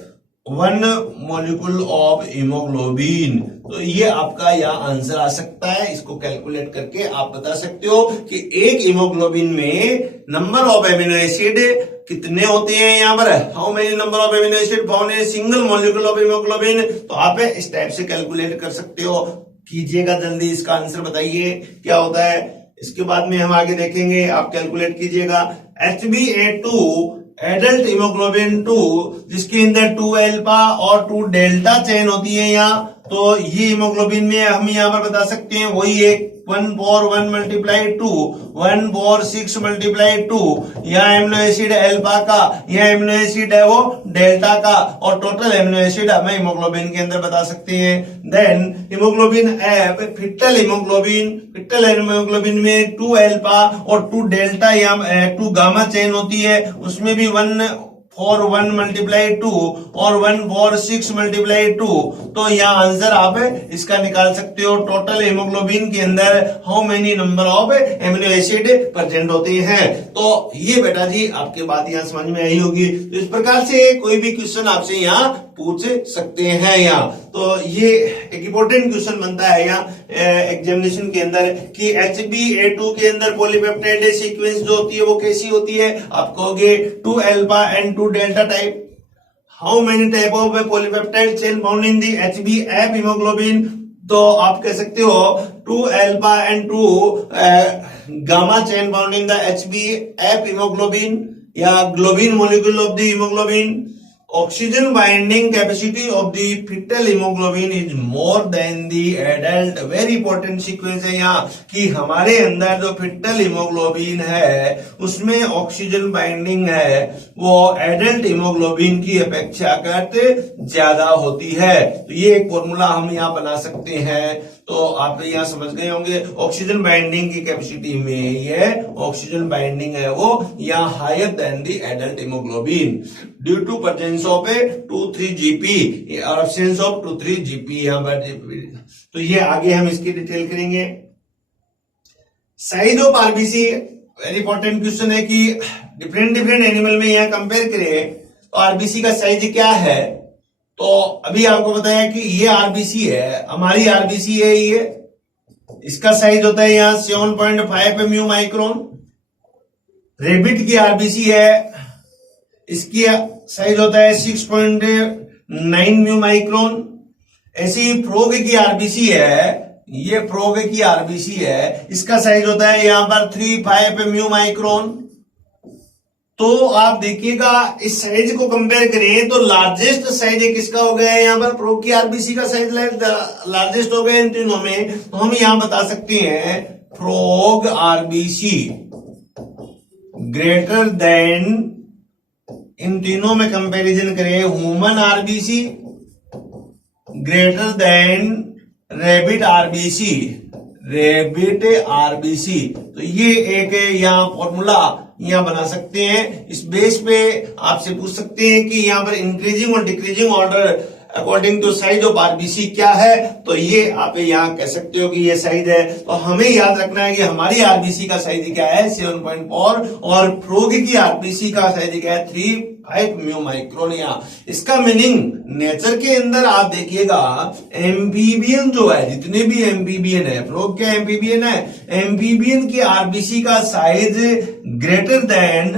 1 molecule of hemoglobin। तो ये आपका यहाँ answer आ सकता है। इसको calculate करके आप बता सकते हो कि एक हीमोग्लोबिन में नंबर ऑफ एमिनो एसिड कितने होते हैं। यहाँ पर how many number of amino acid found in single molecule of haemoglobin. तो आप इस टाइप से कैलकुलेट कर सकते हो। कीजिएगा जल्दी, इसका आंसर बताइए क्या होता है। इसके बाद में हम आगे देखेंगे, आप कैलकुलेट कीजिएगा। HbA2 एडल्ट हीमोग्लोबिन 2 जिसके अंदर 2 अल्फा और 2 डेल्टा चेन होती है यहाँ, तो ये हीमोग्लोबिन में हम यहाँ पर बता सकते हैं वही एक 141 मल्टीप्लाई 2, 146 मल्टीप्लाई 2। यहाँ एमिनो एसिड अल्फा का, यह एमिनो एसिड है वो डेल्टा का, और टोटल एमिनो एसिड हमें हीमोग्लोबिन के अंदर बता सकते हैं। Then haemoglobin F, foetal haemoglobin में 2 अल्फा और 2 डेल्टा या 2 गामा चेन होती है, उसमें भी 141 मल्टीप्लाई 2 और 146 मल्टीप्लाई 2। तो यहाँ आंसर आप इसका निकाल सकते हो। टोटल हीमोग्लोबिन के अंदर how many number of amino acid present होते हैं। तो ये बेटा जी आपके बात यहाँ समझ में आई होगी। तो इस प्रकार से कोई भी क्वेश्चन आपसे यहाँ पूछ सकते हैं यहाँ। तो ये एक इंपॉर्टेंट क्वेश्चन बनता है यहाँ एग्जामिनेशन के अंदर कि HbA2 के अंदर पॉलीपेप्टाइड सीक्वेंस जो होती है वो कैसी होती है। आप कहोगे 2 alpha and 2 delta type. How many type of polypeptide chain found in the HbF haemoglobin. तो आप कह सकते हो 2 alpha and 2 gamma chain found in the HbF haemoglobin या globin molecule of the haemoglobin. Oxygen binding capacity of the fetal hemoglobin is more than the adult। Very important sequence है यहाँ कि हमारे अंदर जो फिटल हीमोग्लोबिन है उसमें oxygen binding है वो एडल्ट हीमोग्लोबिन की अपेक्षाकृत ज्यादा होती है। तो ये एक फॉर्मूला हम यहाँ बना सकते हैं। तो आप यहाँ समझ गए होंगे ऑक्सीजन बाइंडिंग की कैपेसिटी में ये ऑक्सीजन बाइंडिंग है वो यहाँ higher than the adult haemoglobin due to presence of 2,3 GP और एब्सेंस ऑफ 2,3 जीपी यहाँ पर। तो ये आगे हम इसकी डिटेल करेंगे। Size of RBC very important question है कि डिफरेंट एनिमल में यहाँ कंपेयर करें तो आरबीसी का साइज क्या है। तो अभी आपको बताया कि ये आरबीसी है, हमारी आरबीसी है ये, इसका साइज होता है यहाँ 7.5 म्यू माइक्रोन। रेबिट की आरबीसी है, इसकी साइज होता है 6.9 म्यू माइक्रोन। ऐसे ही फ्रॉग की आरबीसी है, ये फ्रॉग की आरबीसी है, इसका साइज होता है यहां पर 3.5 म्यू माइक्रोन। तो आप देखिएगा इस साइज को कंपेयर करें तो लार्जेस्ट साइज किसका हो गया है, यहां पर फ्रॉग की आरबीसी का साइज लार्जेस्ट हो गया इन तीनों में। तो हम यहां बता सकते हैं फ्रॉग आरबीसी ग्रेटर देन, इन तीनों में कंपैरिजन करें human RBC greater than rabbit RBC, rabbit RBC. तो ये एक यहाँ फॉर्मूला यहाँ बना सकते हैं। इस बेस पे आपसे पूछ सकते हैं कि यहाँ पर इंक्रीजिंग और decreasing order according to size of RBC क्या है। तो ये आप यहाँ कह सकते हो कि ये साइज है। तो हमें याद रखना है कि हमारी आरबीसी का साइज क्या है 7.4 और फ्रॉग की आरबीसी का साइज क्या है 3.5 म्यू माइक्रोन। इसका मीनिंग नेचर के अंदर आप देखिएगा एम्फीबियन जो है, जितने भी एम्फीबियन है, फ्रॉग क्या एम्फीबियन है, एम्फीबियन की आरबीसी का size greater than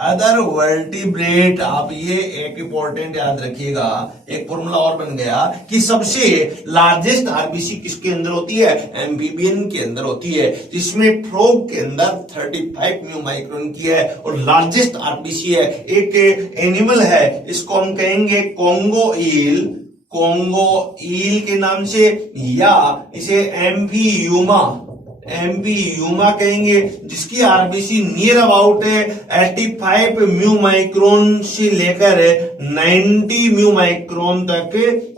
other vertebrate. आप ये एक इंपॉर्टेंट याद रखिएगा, एक फॉर्मूला और बन गया कि सबसे लार्जेस्ट आरबीसी किसके अंदर होती है, एम्फीबियन के अंदर होती है, जिसमें फ्रॉग के अंदर 35 म्यू माइक्रोन की है और लार्जेस्ट आरबीसी है। एक एनिमल है, इसको हम कहेंगे कोंगो ईल के नाम से, या इसे एम्फीयूमा कहेंगे, जिसकी RBC near about 85 mu micron से लेकर 90 म्यू माइक्रोन तक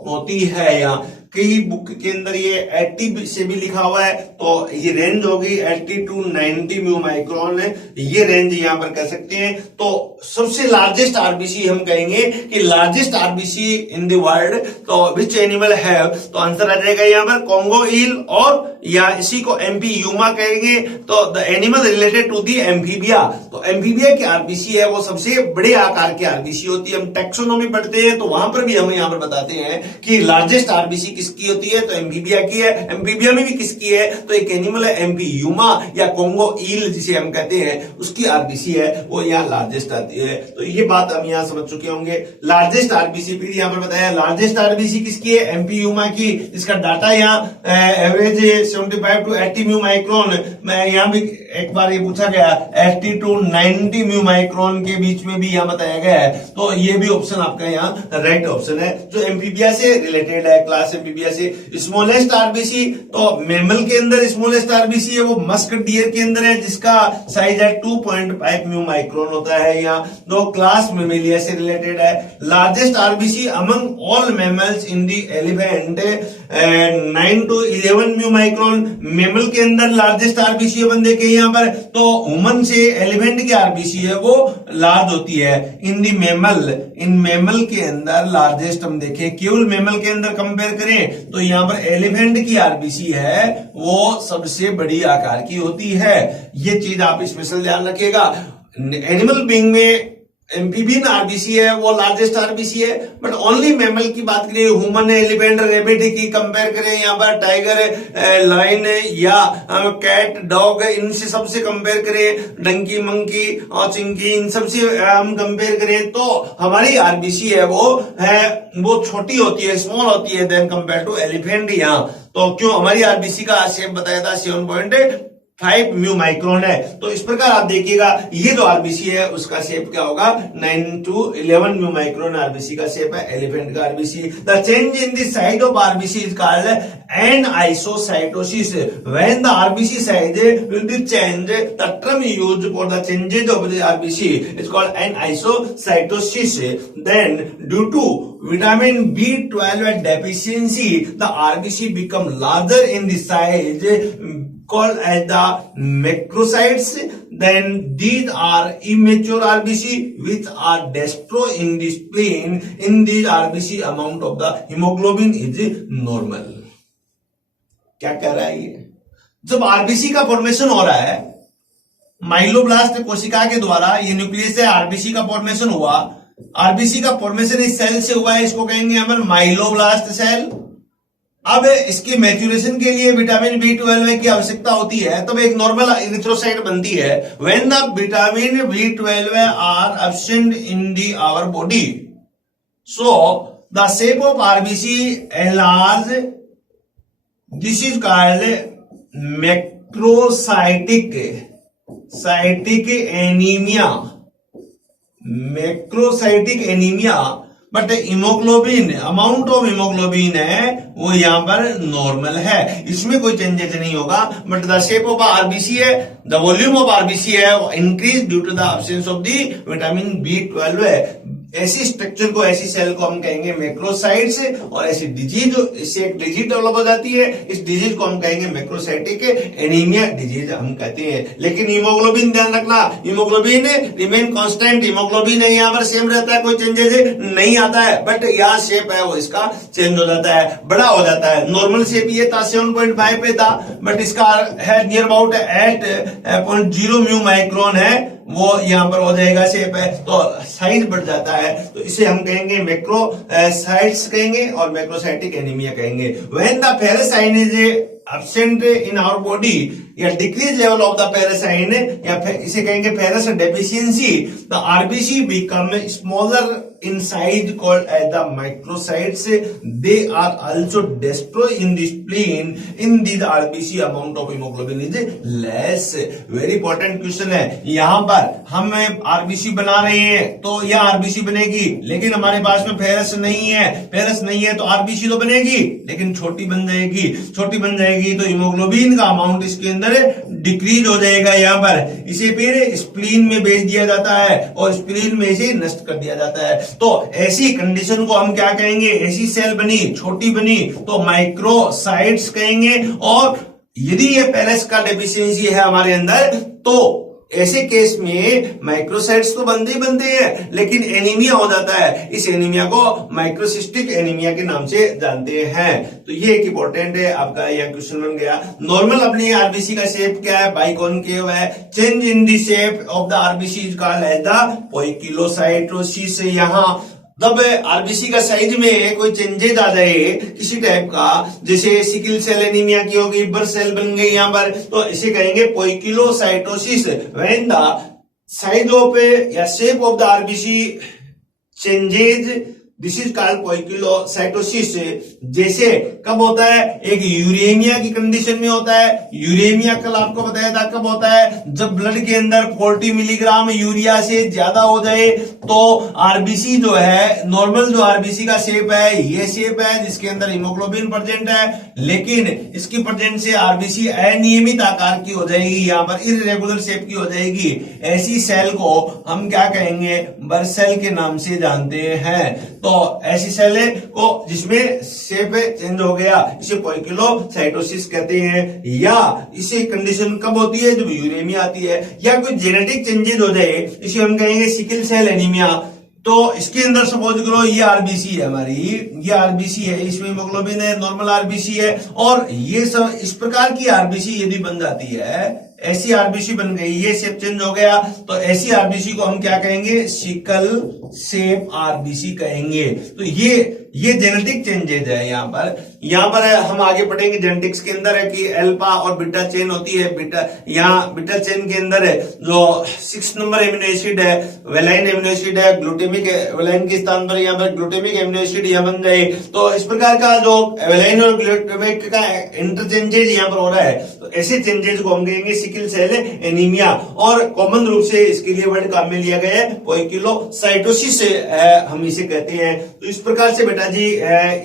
होती है। यहाँ कई बुक के अंदर ये 80 से भी लिखा हुआ है, तो ये रेंज होगी 80 to 90 म्यू माइक्रोन है, ये रेंज यहाँ पर कह सकते हैं। तो सबसे लार्जेस्ट आरबीसी हम कहेंगे कि largest RBC in the world, तो विच एनिमल है, तो आंसर आ जाएगा यहाँ पर कोंगो ईल, और या इसी को एम्फीयूमा कहेंगे। तो the animal related to the amphibia, तो एम्फीबिया की आरबीसी है वो सबसे बड़े आकार की आरबीसी होती है। हम टैक्सोनॉमी पढ़ते हैं तो वहां पर भी हम यहाँ पर बताते हैं कि लार्जेस्ट आरबीसी किसकी होती है, तो एम्फीबिया की है। एम्फीबिया में भी किसकी है, तो एक एनिमल है एम्फीयूमा या कोंगो ईल जिसे हम कहते हैं, उसकी आरबीसी है वो यहाँ लार्जेस्ट आती है। तो ये बात हम यहाँ समझ चुके होंगे। लार्जेस्ट आरबीसी फिर यहाँ पर बताया, लार्जेस्ट आरबीसी किसकी है, एम्फीयूमा की। इसका डाटा यहाँ एवरेज 75 to 80 म्यू माइक्रोन। मैं यहाँ भी एक बार ये पूछा गया 80 to 90 म्यू माइक्रोन के बीच में भी यहाँ बताया गया है। तो ये भी ऑप्शन आपका यहाँ राइट ऑप्शन है, जो एम्फीबिया से रिलेटेड है, क्लास एम्फीबिया से। स्मॉलेस्ट आरबीसी, तो मैमल के अंदर स्मॉलेस्ट आरबीसी है वो मस्क डियर के अंदर है, जिसका साइज है 2.5 म्यू माइक्रोन होता है। यहाँ दो क्लास मेमेलिया से रिलेटेड है। Largest RBC among all mammals in the elephant 9 to 11 mu micron. Mammal के अंदर लार्जेस्ट आरबीसी अपन देखें यहाँ पर, तो ह्यूमन से एलिफेंट की आरबीसी है वो लार्ज होती है। इन दी मेमल, इन मेमल के अंदर लार्जेस्ट हम देखें, केवल मेमल के अंदर कंपेयर करें तो यहाँ पर एलिफेंट की आरबीसी है वो सबसे बड़ी आकार की होती है। ये चीज आप स्पेशल ध्यान रखिएगा। एनिमल बीइंग में एम्फीबियन आरबीसी है वो लार्जेस्ट आरबीसी है, बट ओनली मैमल की बात करें, ह्यूमन, एलिफेंट, रेबिट की कंपेयर करें, यहाँ पर टाइगर, लायन या कैट, डॉग, इनसे सबसे कंपेयर करें, डंकी, मंकी और चिंकी, इन सबसे हम कंपेयर करें तो हमारी आरबीसी है वो छोटी होती है, स्मॉल होती है देन कंपेयर टू एलिफेंट। यहाँ तो क्यों हमारी आरबीसी का शेप बताया था 7.4 5 म्यू माइक्रोन है। तो इस प्रकार आप देखिएगा ये जो आरबीसी है उसका शेप क्या होगा, 9 to 11 म्यू माइक्रोन आरबीसी का शेप है, एलिफेंट का RBC. The change in the size of RBC is called anisocytosis. When the RBC size will be change, the term used for the changes of the RBC is called anisocytosis. Then due to vitamin B12 deficiency, the RBC become larger in the size called as the macrocytes. Then these are immature RBC which are destroyed in the spleen. In these RBC amount of the hemoglobin is normal. क्या कह रहा है ये? जब RBC का formation हो रहा है माइलोब्लास्ट कोशिका के द्वारा, ये न्यूक्लियस से आरबीसी का फॉर्मेशन हुआ, आरबीसी का फॉर्मेशन इस सेल से हुआ है, इसको कहेंगे हम माइलोब्लास्ट सेल। अब इसकी मैच्योरेशन के लिए विटामिन B12 की आवश्यकता होती है, तब एक नॉर्मल इरिथ्रोसाइट बनती है। When the vitamin B12 are absent in the our body, so the shape of RBC enlarge, this is called macrocytic anaemia, macrocytic anaemia. But haemoglobin, amount of haemoglobin है वो यहां पर नॉर्मल है, इसमें कोई changes नहीं होगा। But the shape of RBC है, द वॉल्यूम ऑफ आरबीसी है वो increase due to the absence of the vitamin B12 है। ऐसी स्ट्रक्चर को, ऐसी सेल को हम कहेंगे मैक्रोसाइट्स, और ऐसी डिजीज, इससे एक डिजीज डेवलप हो जाती है, इस डिजीज को हम कहेंगे मैक्रोसाइटिक एनीमिया डिजीज हम कहते हैं। लेकिन हीमोग्लोबिन ध्यान रखना, हीमोग्लोबिन रिमेन कांस्टेंट, हीमोग्लोबिन है यहाँ पर सेम रहता है, कोई चेंजेस नहीं आता है। बट यहाँ शेप है वो इसका चेंज हो जाता है, बड़ा हो जाता है। नॉर्मल शेप ये था 7.5 पे था, बट इसका है नियर अबाउट 8.0 म्यू माइक्रोन है, वो यहां पर हो जाएगा शेप है, तो साइज बढ़ जाता है। तो इसे हम कहेंगे मैक्रोसाइट्स कहेंगे और मैक्रोसाइटिक एनीमिया कहेंगे। When the ferritin is absent in our body या decrease level of the ferritin, या इसे कहेंगे ferrous deficiency, the RBC become smaller in size called as the microcytes. They are also destroyed in the spleen. In these RBC amount of hemoglobin is less. Very important question है। यहाँ पर हम RBC बना रहे हैं तो यह RBC बनेगी, लेकिन हमारे पास में फेरस नहीं है, फेरस नहीं है तो RBC तो बनेगी लेकिन छोटी बन जाएगी, छोटी बन जाएगी तो हीमोग्लोबिन का अमाउंट इसके अंदर डिक्रीज हो जाएगा। यहाँ पर इसे फिर स्प्लीन में भेज दिया जाता है और स्प्लीन में इसे नष्ट कर दिया जाता है। तो ऐसी कंडीशन को हम क्या कहेंगे, ऐसी सेल बनी, छोटी बनी तो माइक्रोसाइट्स कहेंगे। और यदि ये पेरेस का डेफिशिएंसी है हमारे अंदर तो ऐसे केस में माइक्रोसाइट्स तो बनते ही बनते हैं, लेकिन एनीमिया हो जाता है। इस एनीमिया को माइक्रोसिस्टिक एनीमिया के नाम से जानते हैं। तो ये एक इंपॉर्टेंट है, आपका यह क्वेश्चन बन गया। नॉर्मल अपनी आरबीसी का शेप क्या है, बाइकॉनकेव है। Change in the shape of the RBC is called as the poikilocytosis. यहाँ जब आरबीसी का साइज में कोई चेंजेस आ जाए किसी टाइप का, जैसे सिकल सेल एनीमिया की होगी, बर्थ सेल बन गई यहाँ पर, तो इसे कहेंगे poikilocytosis. When the size of या shape of the RBC changes, this is called poikilocytosis. जैसे कब होता है, एक यूरेमिया की कंडीशन में होता है। यूरेमिया कल आपको बताया था कब होता है, जब ब्लड के अंदर 40 मिलीग्राम यूरिया से ज्यादा हो जाए तो आरबीसी जो है, नॉर्मल जो आरबीसी का शेप है ये शेप है जिसके अंदर हीमोग्लोबिन प्रेजेंट है, लेकिन इसकी प्रेजेंट से आरबीसी अनियमित आकार की हो जाएगी, यहाँ पर इरेगुलर शेप की हो जाएगी। ऐसी सेल को हम क्या कहेंगे, बर्थ सेल के नाम से जानते हैं। तो ऐसी सेल को जिसमें शेप चेंज हो गया इसे पोइकिलोसाइटोसिस कहते हैं। या इसे कंडीशन कब होती है, जब यूरेमिया आती है या कोई जेनेटिक चेंजेस हो जाए, इसे हम कहेंगे सिकल सेल एनीमिया। तो इसके अंदर सपोज करो ये आरबीसी है हमारी, ये आरबीसी है, इसमें हीमोग्लोबिन है, नॉर्मल आरबीसी है, और ये सब इस प्रकार की आरबीसी यदि बन जाती है, ऐसी आरबीसी बन गई, ये शेप चेंज हो गया, तो ऐसी आरबीसी को हम क्या कहेंगे, सिकल शेप आरबीसी कहेंगे। तो ये ये जेनेटिक चेंजेज है। यहाँ पर हम आगे पढ़ेंगे जेनेटिक्स के अंदर है कि अल्फा और बीटा चेन होती है। बीटा चेन के अंदर है जो 6 नंबर एमिनो एसिड है वेलाइन एमिनो एसिड है, ग्लूटेमिक वेलाइन के स्थान पर यहाँ पर ग्लूटेमिक एमिनो एसिड यहाँ बन जाए। तो इस प्रकार का जो वेलाइन और ग्लूटेमिक का इंटरचेंजेज यहाँ पर हो रहा है, तो ऐसे चेंजेज को हम कहेंगे सिकल सेल एनीमिया। और कॉमन रूप से इसके लिए वर्ड काम में लिया गया है पोइकिलोसाइटोसिस हम इसे कहते हैं। तो इस प्रकार से बेटा जी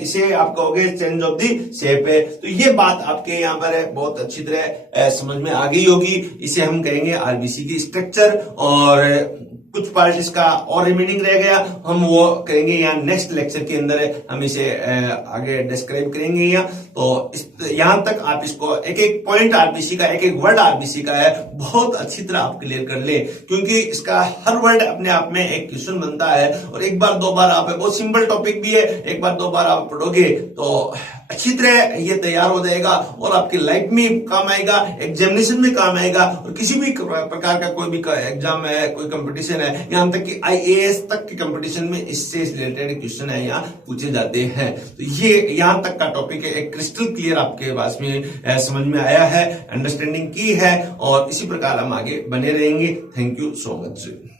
इसे आप कहोगे चेंज ऑफ दी शेप है। तो ये बात आपके यहाँ पर बहुत अच्छी तरह समझ में आ गई होगी। इसे हम कहेंगे आरबीसी की स्ट्रक्चर, और कुछ पार्ट इसका और रिमेनिंग रह गया, हम वो करेंगे यहाँ नेक्स्ट लेक्चर के अंदर हम इसे आगे डिस्क्राइब करेंगे। यहाँ तो यहाँ तक आप इसको एक एक पॉइंट आरबीसी का, एक एक वर्ड आरबीसी का है, बहुत अच्छी तरह आप क्लियर कर ले, क्योंकि इसका हर वर्ड अपने आप में एक क्वेश्चन बनता है। और एक बार दो बार आप, बहुत सिंपल टॉपिक भी है, एक बार दो बार आप पढ़ोगे तो अच्छी तरह ये तैयार हो जाएगा और आपकी लाइफ में काम आएगा, एग्जामिनेशन में काम आएगा, और किसी भी प्रकार का कोई भी एग्जाम है, कोई कंपटीशन है, यहाँ तक कि आईएएस तक के कंपटीशन में इससे रिलेटेड क्वेश्चन है यहाँ पूछे जाते हैं। तो ये यहाँ तक का टॉपिक है, एक क्रिस्टल क्लियर आपके पास में समझ में आया है, अंडरस्टैंडिंग की है, और इसी प्रकार हम आगे बने रहेंगे। Thank you so much.